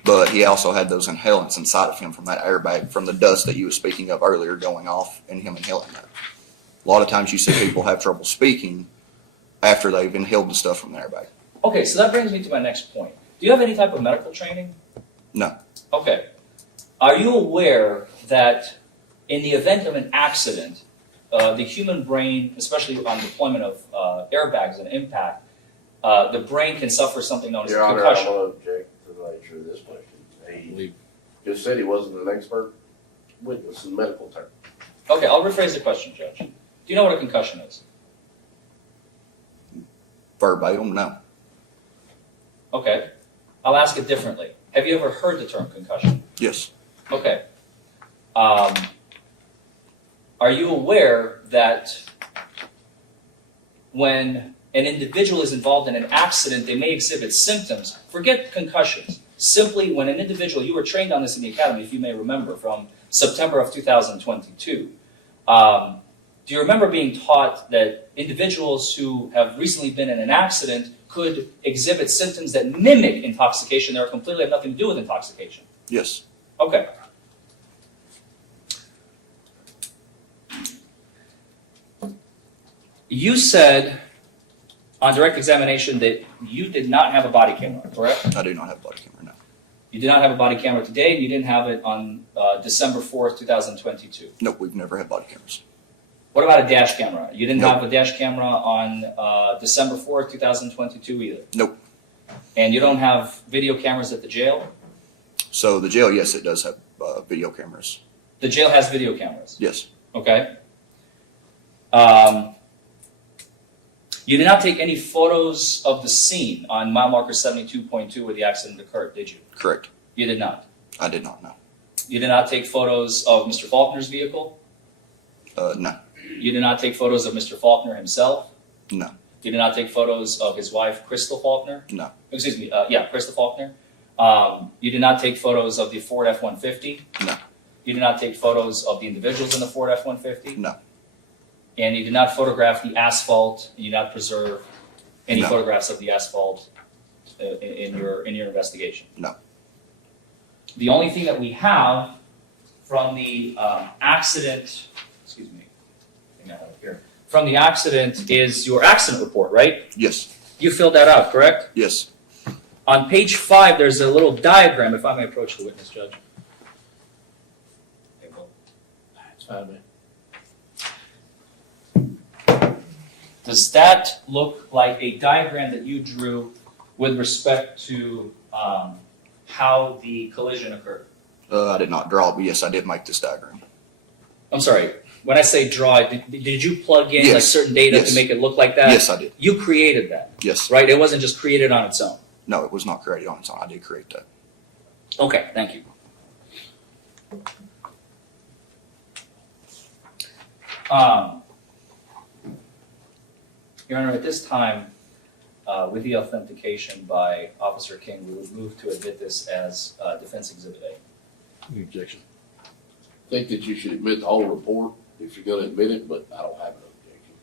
but he also had those inhalants inside of him from that airbag, from the dust that you were speaking of earlier going off and him inhaling that. A lot of times you see people have trouble speaking after they've inhaled the stuff from the airbag. Okay, so that brings me to my next point. Do you have any type of medical training? No. Okay. Are you aware that in the event of an accident, the human brain, especially on deployment of airbags and impact, the brain can suffer something known as Your a Honor, I'm concussion? going to object to the nature of this question. We- He just said he wasn't an expert witness in medical terms. Okay, I'll rephrase the question, Judge. Do you know what a concussion is? Verbatim, no. Okay. I'll ask it differently. Have you ever heard the term concussion? Yes. Okay. Are you aware that when an individual is involved in an accident, they may exhibit symptoms? Forget concussions. Simply when an individual, you were trained on this in the academy, if you may remember, from September of 2022. Do you remember being taught that individuals who have recently been in an accident could exhibit symptoms that mimic intoxication that are completely have nothing to do with intoxication? Yes. Okay. You said on direct examination that you did not have a body camera, correct? I do not have a body camera, no. You did not have a body camera today, and you didn't have it on December 4th, 2022. Nope, we've never had body cameras. What about a dash camera? You didn't Nope. have a dash camera on December 4th, 2022 either? Nope. And you don't have video cameras at the jail? So the jail, yes, it does have video cameras. The jail has video cameras, Yes. okay? You did not take any photos of the scene on mile marker 72.2 where the accident occurred, did you? Correct. You did not. I did not know. You did not take photos of Mr. Faulkner's vehicle? No. You did not take photos of Mr. Faulkner himself? No. You did not take photos of his wife, Crystal Faulkner? No. Excuse me, Crystal Faulkner. You did not take photos of the Ford F-150? No. You did not take photos of the individuals in the Ford F-150? No. And you did not photograph the asphalt, and you did not preserve any No. photographs of the asphalt in your investigation? No. The only thing that we have from the accident, excuse me, I think I have it here. From the accident is your accident report, right? Yes. You filled that out, correct? Yes. On page 5, there's a little diagram, if I may approach the witness, Judge. It's fine, man. Does that look like a diagram that you drew with respect to how the collision occurred? I did not draw, but yes, I did make this diagram. I'm sorry, when I say draw, did you plug in like Yes. certain data Yes. to make it look like that? Yes, I did. You created that, Yes. right? It wasn't just created on its own. No, it was not created on its own. I did create that. Okay, thank you. Your Honor, at this time, with the authentication by Officer King, we would move to admit this as Defense Exhibit A. Objection. I think that you should admit the whole report if you're gonna admit it, but I don't have an objection.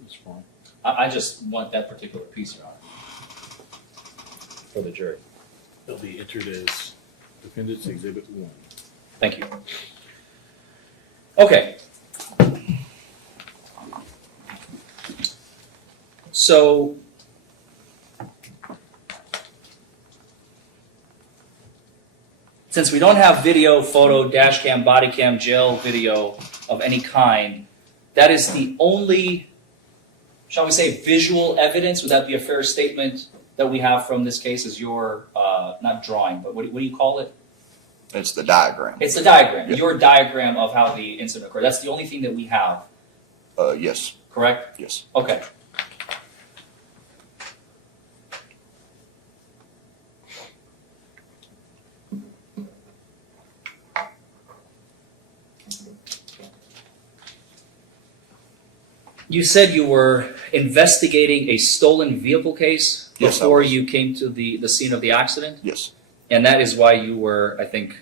That's fine. I just want that particular piece, Your Honor, for the jury. It'll be entered as Defendant's Exhibit 1. Thank you. Okay. So, since we don't have video, photo, dash cam, body cam, jail video of any kind, that is the only, shall we say, visual evidence. Would that be a fair statement that we have from this case is your, not drawing, but what do you call it? It's the diagram. It's the diagram, Yeah. your diagram of how the incident occurred. That's the only thing that we have, Yes. correct? Yes. Okay. You said you were investigating a stolen vehicle case Yes, I before was. you came to the scene of the accident? Yes. And that is why you were, I think,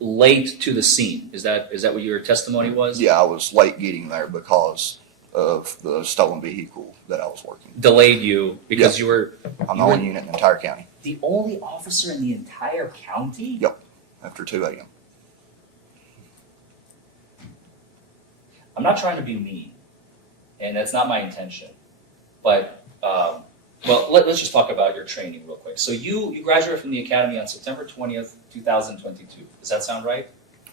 late to the scene. Is that what your testimony was? Yeah, I was late getting there because of the stolen vehicle that I was working. Delayed you because Yeah. you were I'm the You were- only unit in the entire county the only officer in the entire county? Yep. after 2 a.m. I'm not trying to be mean, and that's not my intention. But, let's just talk about your training real quick. So you graduated from the academy on September 20th, 2022. Does that sound right?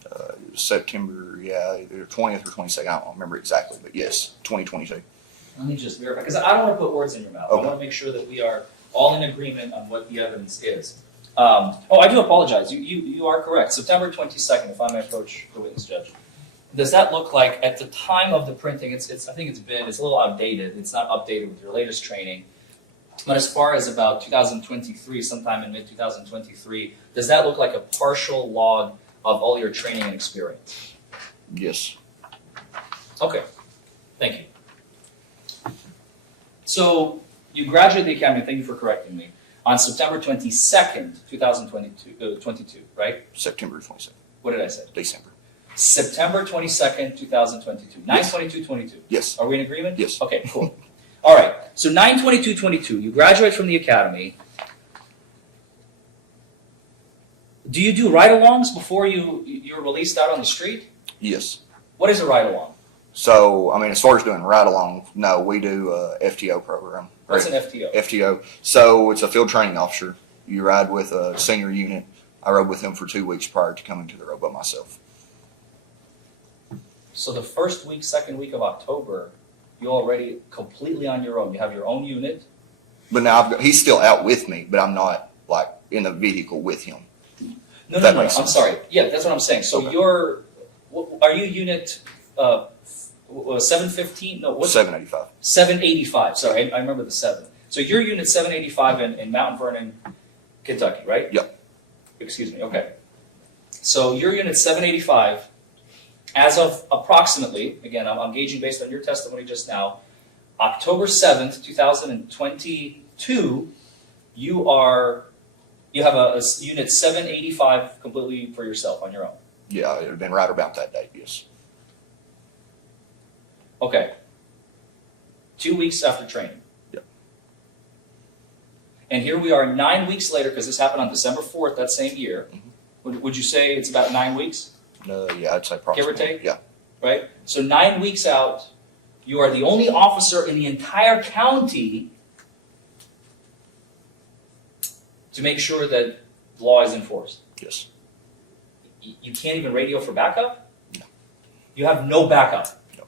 It was September, yeah, either 20th or 22nd. I don't remember exactly, but yes, 2022. Let me just verify, because I don't want to put words in your mouth. I Okay. want to make sure that we are all in agreement on what the evidence is. I do apologize. You are correct. September 22nd, if I may approach the witness judge. Does that look like, at the time of the printing, I think it's a little outdated. It's not updated with your latest training. But as far as about 2023, sometime in mid-2023, does that look like a partial log of all your training and experience? Yes. Okay, thank you. So you graduated the academy, thank you for correcting me, on September 22nd, 2022, right? September 22nd. What did I say? December. September 22nd, 2022. 9/22/22. Yes. Are we in agreement? Yes. Okay, cool. All right, so 9/22/22, you graduate from the academy. Do you do ride-alongs before you're released out on the street? Yes. What is a ride-along? So, I mean, as far as doing ride along, no, we do a FTO program. What's an FTO? FTO. So it's a field training officer. You ride with a senior unit. I rode with him for 2 weeks prior to coming to the road by myself. So the first week, second week of October, you're already completely on your own. You have your own unit. But now he's still out with me, but I'm not like in the vehicle with him. No, That no, no, makes I'm sense. sorry. Yeah, that's what I'm saying. So Okay. are you unit 715? No, what's 785. 785? Sorry, I remember the 7. So you're unit 785 in Mount Vernon, Kentucky, right? Yep. Excuse me, okay. So your unit 785, as of approximately, again, I'm gauging based on your testimony just now, October 7th, 2022, you have a unit 785 completely for yourself on your own. Yeah, it would have been right about that date, yes. Okay. 2 weeks after training. Yep. And here we are 9 weeks later, because this happened on December 4th that same year. Would you say it's about 9 weeks, Yeah, I'd say approximately. take? Yeah, right? So 9 weeks out, you are the only officer in the entire county to make sure that the law is enforced. yes. You can't even radio for backup? No. You have no backup? No.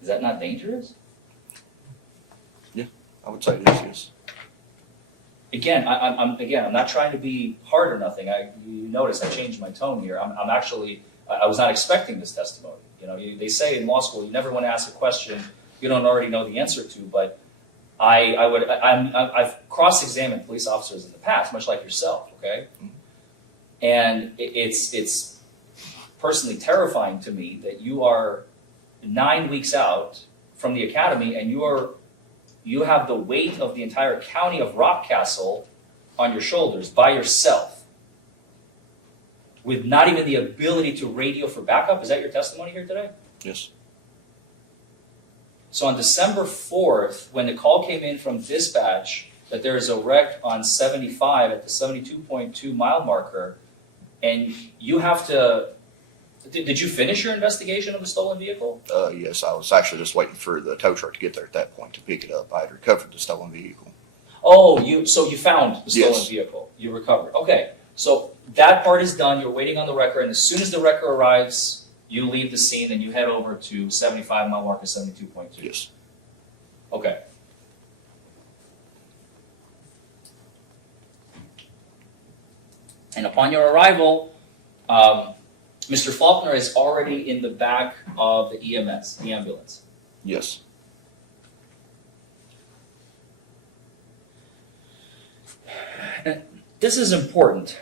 Is that not dangerous? I would say it is, yes. Again, I'm not trying to be hard or nothing. You notice I changed my tone here. I was not expecting this testimony. You know, they say in law school you never want to ask a question you don't already know the answer to. But I've cross-examined police officers in the past, much like yourself. Okay, and it's personally terrifying to me that you are 9 weeks out from the academy and you have the weight of the entire county of Rockcastle on your shoulders by yourself with not even the ability to radio for backup. Is that your testimony here today? Yes. So on December 4th, when the call came in from dispatch that there is a wreck on 75 at the 72.2 mile marker, and you have to... Did you finish your investigation of the stolen vehicle? Yes, I was actually just waiting for the tow truck to get there at that point to pick it up. I had recovered the stolen vehicle. Oh, so you found the stolen Yes. vehicle. You recovered. Okay. So that part is done. You're waiting on the wrecker, and as soon as the wrecker arrives, you leave the scene and you head over to 75 mile marker 72.2. Yes. Okay. And upon your arrival, Mr. Faulkner is already in the back of the EMS, the ambulance. Yes. This is important.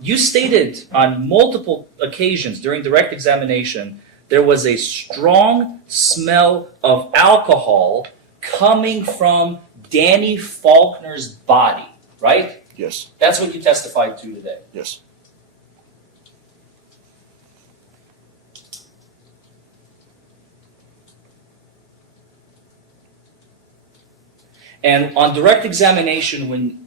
You stated on multiple occasions during direct examination there was a strong smell of alcohol coming from Danny Faulkner's body, right? Yes. That's what you testified to today. Yes. And on direct examination, when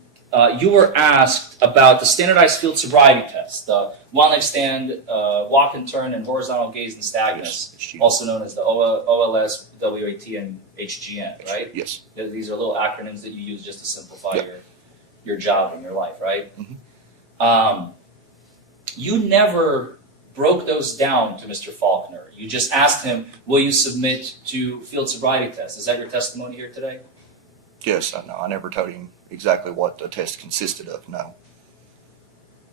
you were asked about the standardized field sobriety test, the one-leg stand, walk and turn, and horizontal gaze and stagnance, Yes. also known as the OLS, WAT, and HGN, right? Yes. These are little acronyms that you use just to simplify Yep. your job and your life, right? Mhm. You never broke those down to Mr. Faulkner. You just asked him, will you submit to field sobriety test? Is that your testimony here today? Yes, I know. I never told him exactly what the test consisted of, no.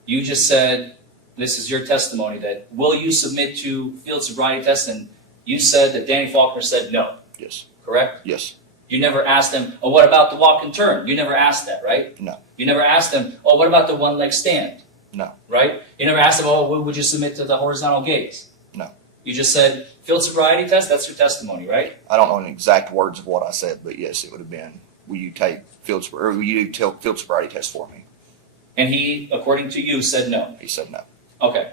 You just said, this is your testimony, that will you submit to field sobriety test? And you said that Danny Faulkner said no, Yes. correct? Yes. You never asked him, oh, what about the walk and turn? You never asked that, right? No. You never asked him, oh, what about the one-leg stand? No. Right? You never asked him, oh, would you submit to the horizontal gaze? No. You just said, field sobriety test, that's your testimony, right? I don't know the exact words of what I said, but yes, it would have been, will you take field sobriety test for me? And he, according to you, said no. He said no. Okay.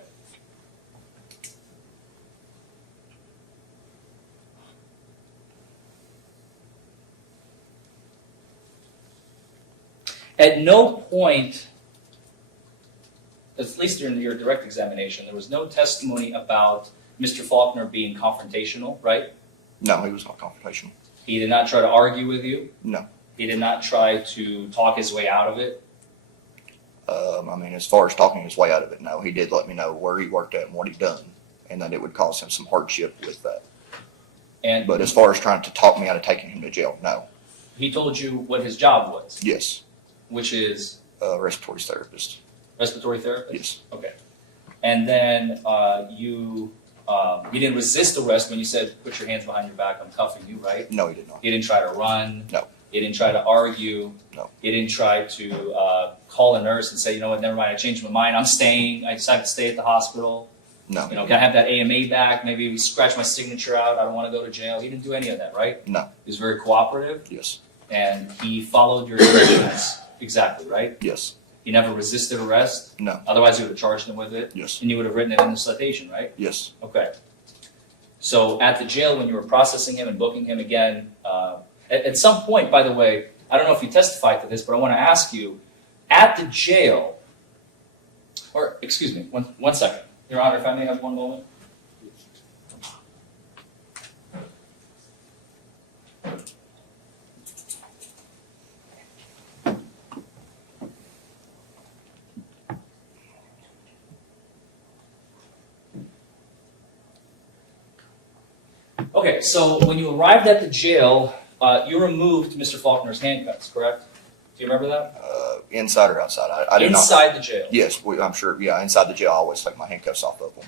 At no point, at least during your direct examination, there was no testimony about Mr. Faulkner being confrontational, right? No, he was not confrontational. He did not try to argue with you? No. He did not try to talk his way out of it? I mean, as far as talking his way out of it, no. He did let me know where he worked at and what he'd done, and that it would cause him some hardship with that. And But as far as trying to talk me out of taking him to jail, no. he told you what his job was, Yes. which is Respiratory therapist. respiratory therapist? Yes. Okay. And then you didn't resist arrest when you said, put your hands behind your back, I'm cuffing you, right? No, he did not. He didn't try to run? No. He didn't try to argue? No. He didn't try to call a nurse and say, you know what, never mind, I changed my mind, I'm staying, I decided to stay at the hospital. No. You know, can I have that AMA back? Maybe scratch my signature out, I don't want to go to jail. He didn't do any of that, right? No. He was very cooperative Yes. and he followed your directions exactly, right? Yes. He never resisted arrest? No. Otherwise, you would have charged him with it? Yes. And you would have written it in the citation, right? Yes. Okay. So at the jail, when you were processing him and booking him again, at some point, by the way, I don't know if you testified to this, but I want to ask you, at the jail, or excuse me, one second. Your Honor, if I may have one moment. Okay, so when you arrived at the jail, you removed Mr. Faulkner's handcuffs, correct? Do you remember that? Inside or outside? I did not. Inside the jail. Yes, I'm sure. Yeah, inside the jail, I always take my handcuffs off of them.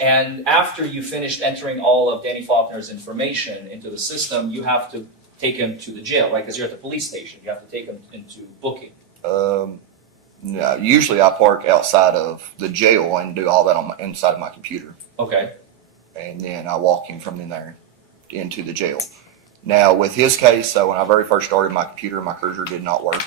And after you finished entering all of Danny Faulkner's information into the system, you have to take him to the jail, right? Because you're at the police station. You have to take him into booking. No, usually I park outside of the jail and do all that on inside of my computer. Okay. And then I walk him from in there into the jail. Now, with his case, so when I very first started, my computer, my cursor did not work.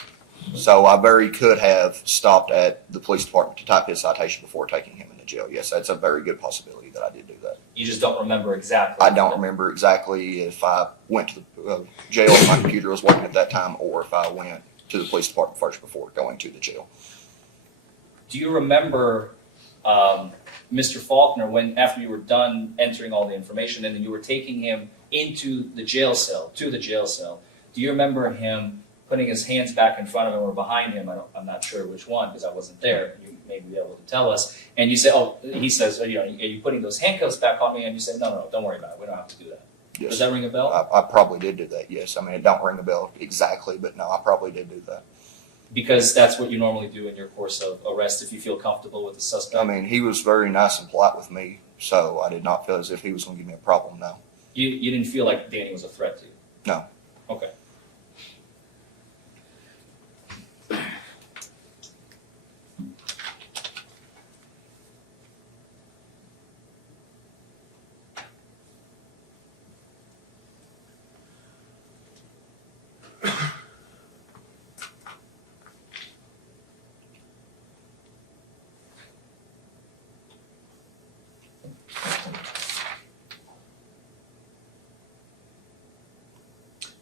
So I very could have stopped at the police department to type his citation before taking him into jail. Yes, that's a very good possibility that I did do that. You just don't remember exactly. I don't remember exactly if I went to the jail and my computer was working at that time, or if I went to the police department first before going to the jail. Do you remember Mr. Faulkner, when after you were done entering all the information and then you were taking him into the jail cell, do you remember him putting his hands back in front of him or behind him? I'm not sure which one because I wasn't there. You may be able to tell us. And you say, he says, are you putting those handcuffs back on me? And you say, no, don't worry about it. We don't have to do that. Yes. Does that ring a bell? I probably did do that, yes. I mean, it don't ring a bell exactly, but no, I probably did do that. Because that's what you normally do in your course of arrest if you feel comfortable with the suspect? I mean, he was very nice and polite with me, so I did not feel as if he was going to give me a problem, no. You didn't feel like Danny was a threat to you? No. Okay.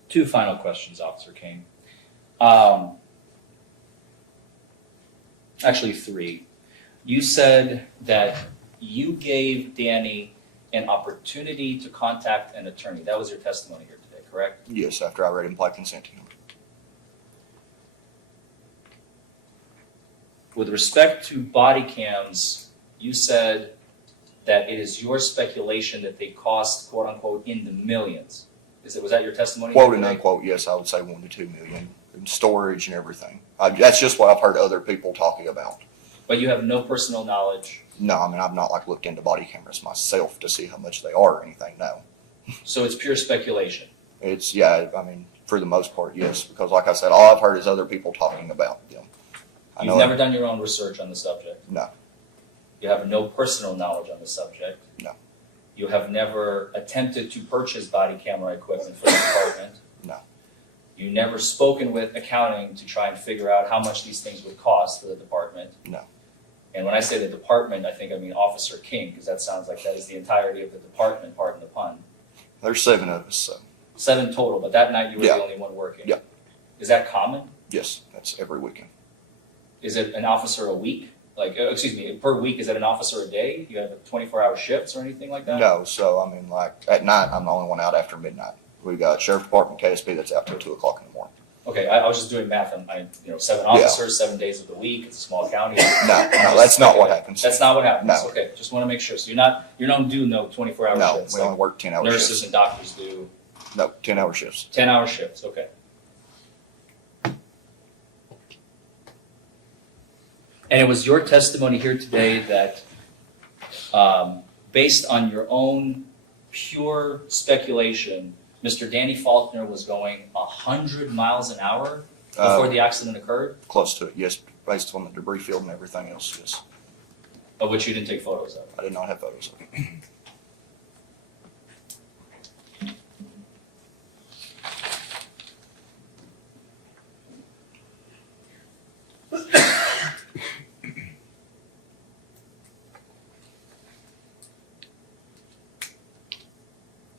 Two final questions, Officer King. Actually, three. You said that you gave Danny an opportunity to contact an attorney. That was your testimony here today, correct? Yes, after I read implied consent to him. With respect to body cams, you said that it is your speculation that they cost, quote unquote, in the millions. Was that your testimony? Quote and unquote, yes, I would say 1 to 2 million in storage and everything. That's just what I've heard other people talking about. But you have no personal knowledge. No, I mean, I've not looked into body cameras myself to see how much they are or anything, no. So it's pure speculation. I mean, for the most part, yes, because like I said, all I've heard is other people talking about them. You've never done your own research on the subject? No. You have no personal knowledge on the subject? No. You have never attempted to purchase body camera equipment for the department? No. You never spoken with accounting to try and figure out how much these things would cost for the department? No. And when I say the department, I think I mean Officer King, because that sounds like that is the entirety of the department, pardon the pun. There's 7 of us, so. 7 total, but that night you were Yeah. the only one working? Yeah. Is that common? Yes, that's every weekend. Is it an officer a week? Like, excuse me, per week, is it an officer a day? You have 24-hour shifts or anything like that? No, so I mean, like at night, I'm the only one out after midnight. We got sheriff department, KSP that's out till 2 o'clock in the morning. Okay, I was just doing math. 7 officers, 7 days of the week. It's a small county. No, that's not what happens. That's not what happens. No. Okay, just want to make sure. So you don't do no 24-hour No, shifts. we only work 10-hour Nurses shifts. and doctors do No, 10-hour shifts. 10-hour shifts. Okay. And it was your testimony here today that, based on your own pure speculation, Mr. Danny Faulkner was going 100 miles an hour before the accident occurred, Close to it, yes, based on the debris field and everything else, yes. of which you didn't take photos of. I did not have photos of it.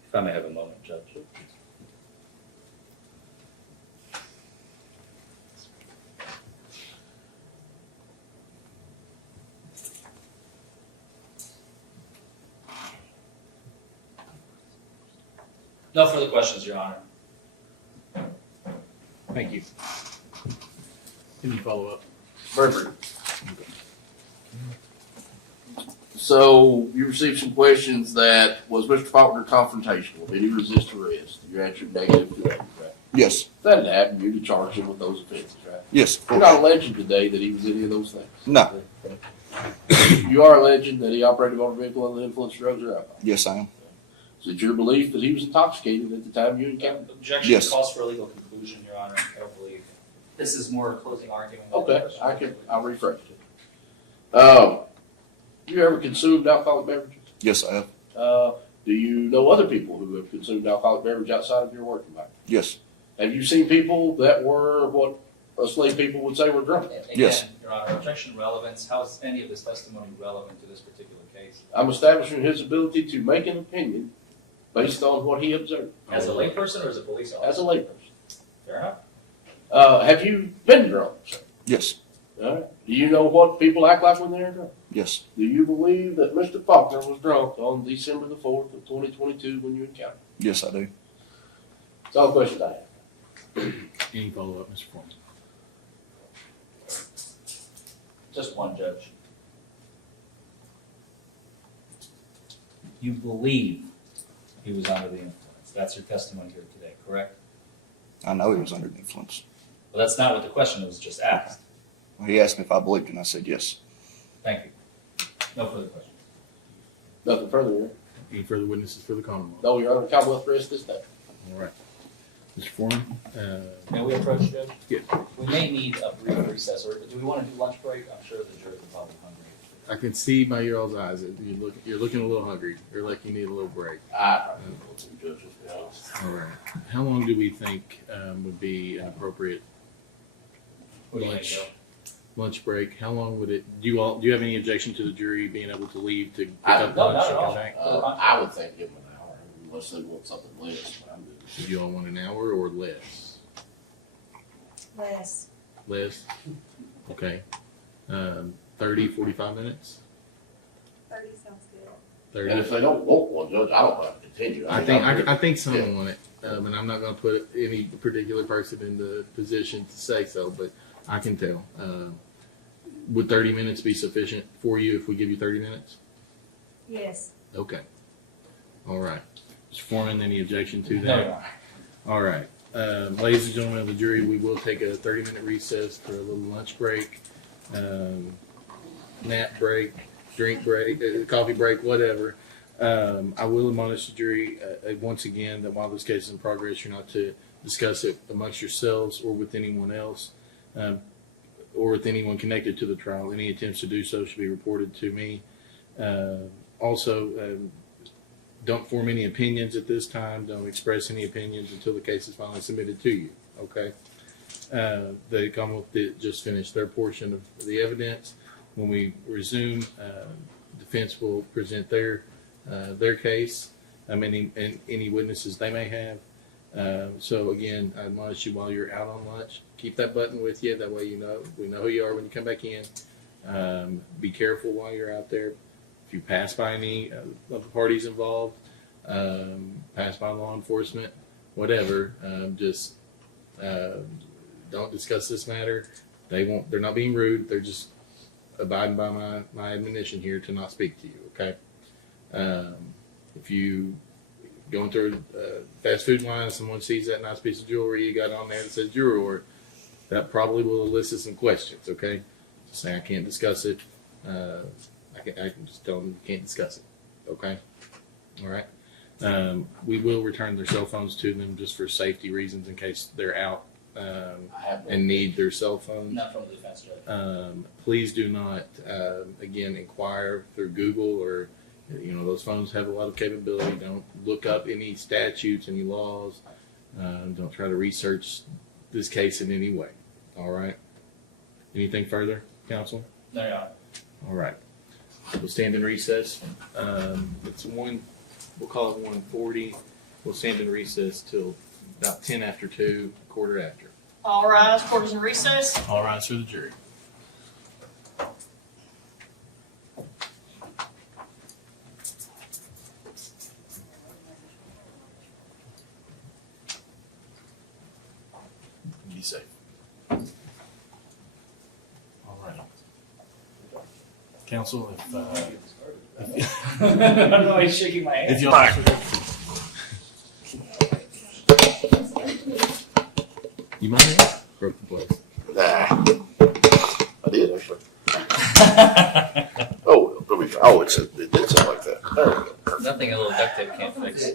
If I may have a moment, Judge. No further questions, Your Honor. Thank you. Can you follow up? Very brief. So you received some questions that, was Mr. Faulkner confrontational? Did he resist arrest? You answered negative to that, right? Yes, If that had happened, you'd have charged him with those offenses, right? yes, of You're course. not alleging today that he was any of those things. No, You are alleging that he operated a motor vehicle under the influence of drugs or alcohol. yes, I am. Is it your belief that he was intoxicated at the time you encountered him? Objection Yes. calls for a legal conclusion, Your Honor. I don't believe. This is more a closing argument. Okay, I'll rephrase it. You ever consumed alcoholic beverages? Yes, I have. Do you know other people who have consumed alcoholic beverage outside of your work environment? Yes, Have you seen people that were what us lay people would say were drunk? Again, Yes. Your Honor, objection relevance. How is any of this testimony relevant to this particular case? I'm establishing his ability to make an opinion based on what he observed As a layperson or as a police officer? as a layperson. Fair enough. Have you been drunk, sir? yes, All right. Do you know what people act like when they're drunk? yes, Do you believe that Mr. Faulkner was drunk on December the 4th of 2022 when you encountered him? yes, I do. That's all the questions I have. Any follow up, Mr. Forman? Just one, Judge. You believe he was under the influence. That's your testimony here today, correct? I know he was under the influence. Well, that's not what the question was just asked. He asked me if I believed it, and I said yes. Thank you. No further questions. Nothing further, Your Honor. Any further witnesses for the Commonwealth? No, Your Honor. Commonwealth rest this day. All right. Mr. Foreman? May we approach, Judge? Yeah. We may need a brief recess, or do we want to do lunch break? I'm sure the jury is probably hungry. I can see by your all's eyes that you're looking a little hungry, or like you need a little break. I probably will too, Judge, let's be honest. All right. How long do we think would be an appropriate What do you think, lunch break? How long would it? Do you have any objection to the jury being able to leave to pick I- up no, lunch not at and all. come back? I would think give them an hour, unless they want something less. But I'm good. Do you all want an hour or less? Less. Less. Okay. 30, 45 minutes. 30 sounds good. 30. And if they don't want one, Judge, I don't have to continue. I mean, think I'm here. I think some Yeah. want it, and I'm not going to put any particular person in the position to say so, but I can tell. Would 30 minutes be sufficient for you if we give you 30 minutes? Yes. Okay. All right. Mr. Foreman, any objection to No, that? Your Honor. All right. Ladies and gentlemen of the jury, we will take a 30-minute recess for a little lunch break, nap break, drink break, coffee break, whatever. I will admonish the jury once again that while this case is in progress, you're not to discuss it amongst yourselves or with anyone else, or with anyone connected to the trial. Any attempts to do so should be reported to me. Also, don't form any opinions at this time. Don't express any opinions until the case is finally submitted to you. Okay. The Commonwealth did just finish their portion of the evidence. When we resume, defense will present their case, and any witnesses they may have. So again, I admonish you while you're out on lunch, keep that button with you. That way we know who you are when you come back in. Be careful while you're out there. If you pass by any of the parties involved, pass by law enforcement, whatever, just don't discuss this matter. They're not being rude. They're just abiding by my admonition here to not speak to you. Okay. If you going through a fast food line and someone sees that nice piece of jewelry you got on there that says jewelry, that probably will elicit some questions. Okay. Just say I can't discuss it. I can just tell them you can't discuss it. Okay. All right. We will return their cell phones to them just for safety reasons in case they're out and need their cell phone. Not from the defense judge. Please do not, again, inquire through Google or, those phones have a lot of capability. Don't look up any statutes, any laws. Don't try to research this case in any way. All right. Anything further, counsel? No, Your Honor. All right. We'll stand in recess. We'll call it 1:40. We'll stand in recess till about 10 after 2, quarter after. All rise, court is in recess. All rise for the jury. Be safe. All right. Counsel, I don't know why he's shaking my hand. if you'll you mind? Broke the place. Nah, I did actually. It did sound like that. There we go. Nothing a little duct tape can't fix. I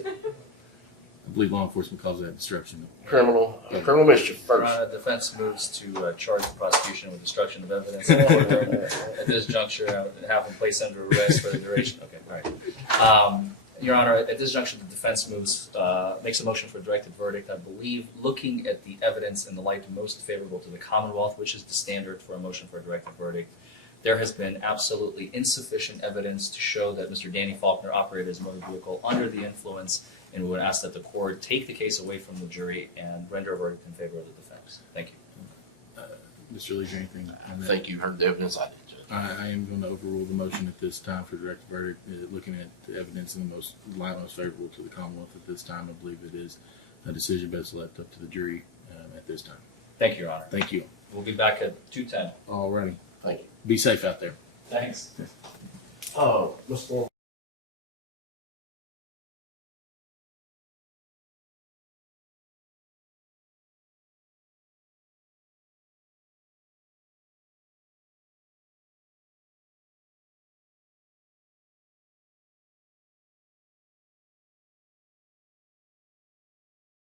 believe law enforcement calls that destruction. Criminal mischief first. Defense moves to charge the prosecution with destruction of evidence. At this juncture, have them placed under arrest for the duration. Okay, all right. Your Honor, at this juncture, the defense makes a motion for a directed verdict. I believe, looking at the evidence in the light most favorable to the Commonwealth, which is the standard for a motion for a directed verdict, there has been absolutely insufficient evidence to show that Mr. Danny Faulkner operated his motor vehicle under the influence, and we would ask that the court take the case away from the jury and render a verdict in favor of the defense. Thank you. Mr. Leisure, anything? I think you heard the evidence. I did, Judge. I am going to overrule the motion at this time for directed verdict. Looking at the evidence in the light most favorable to the Commonwealth at this time, I believe it is a decision best left up to the jury at this time. Thank you, Your Honor. Thank you. We'll be back at 2:10. All righty. Thank you. Be safe out there. Thanks. Oh, Mr.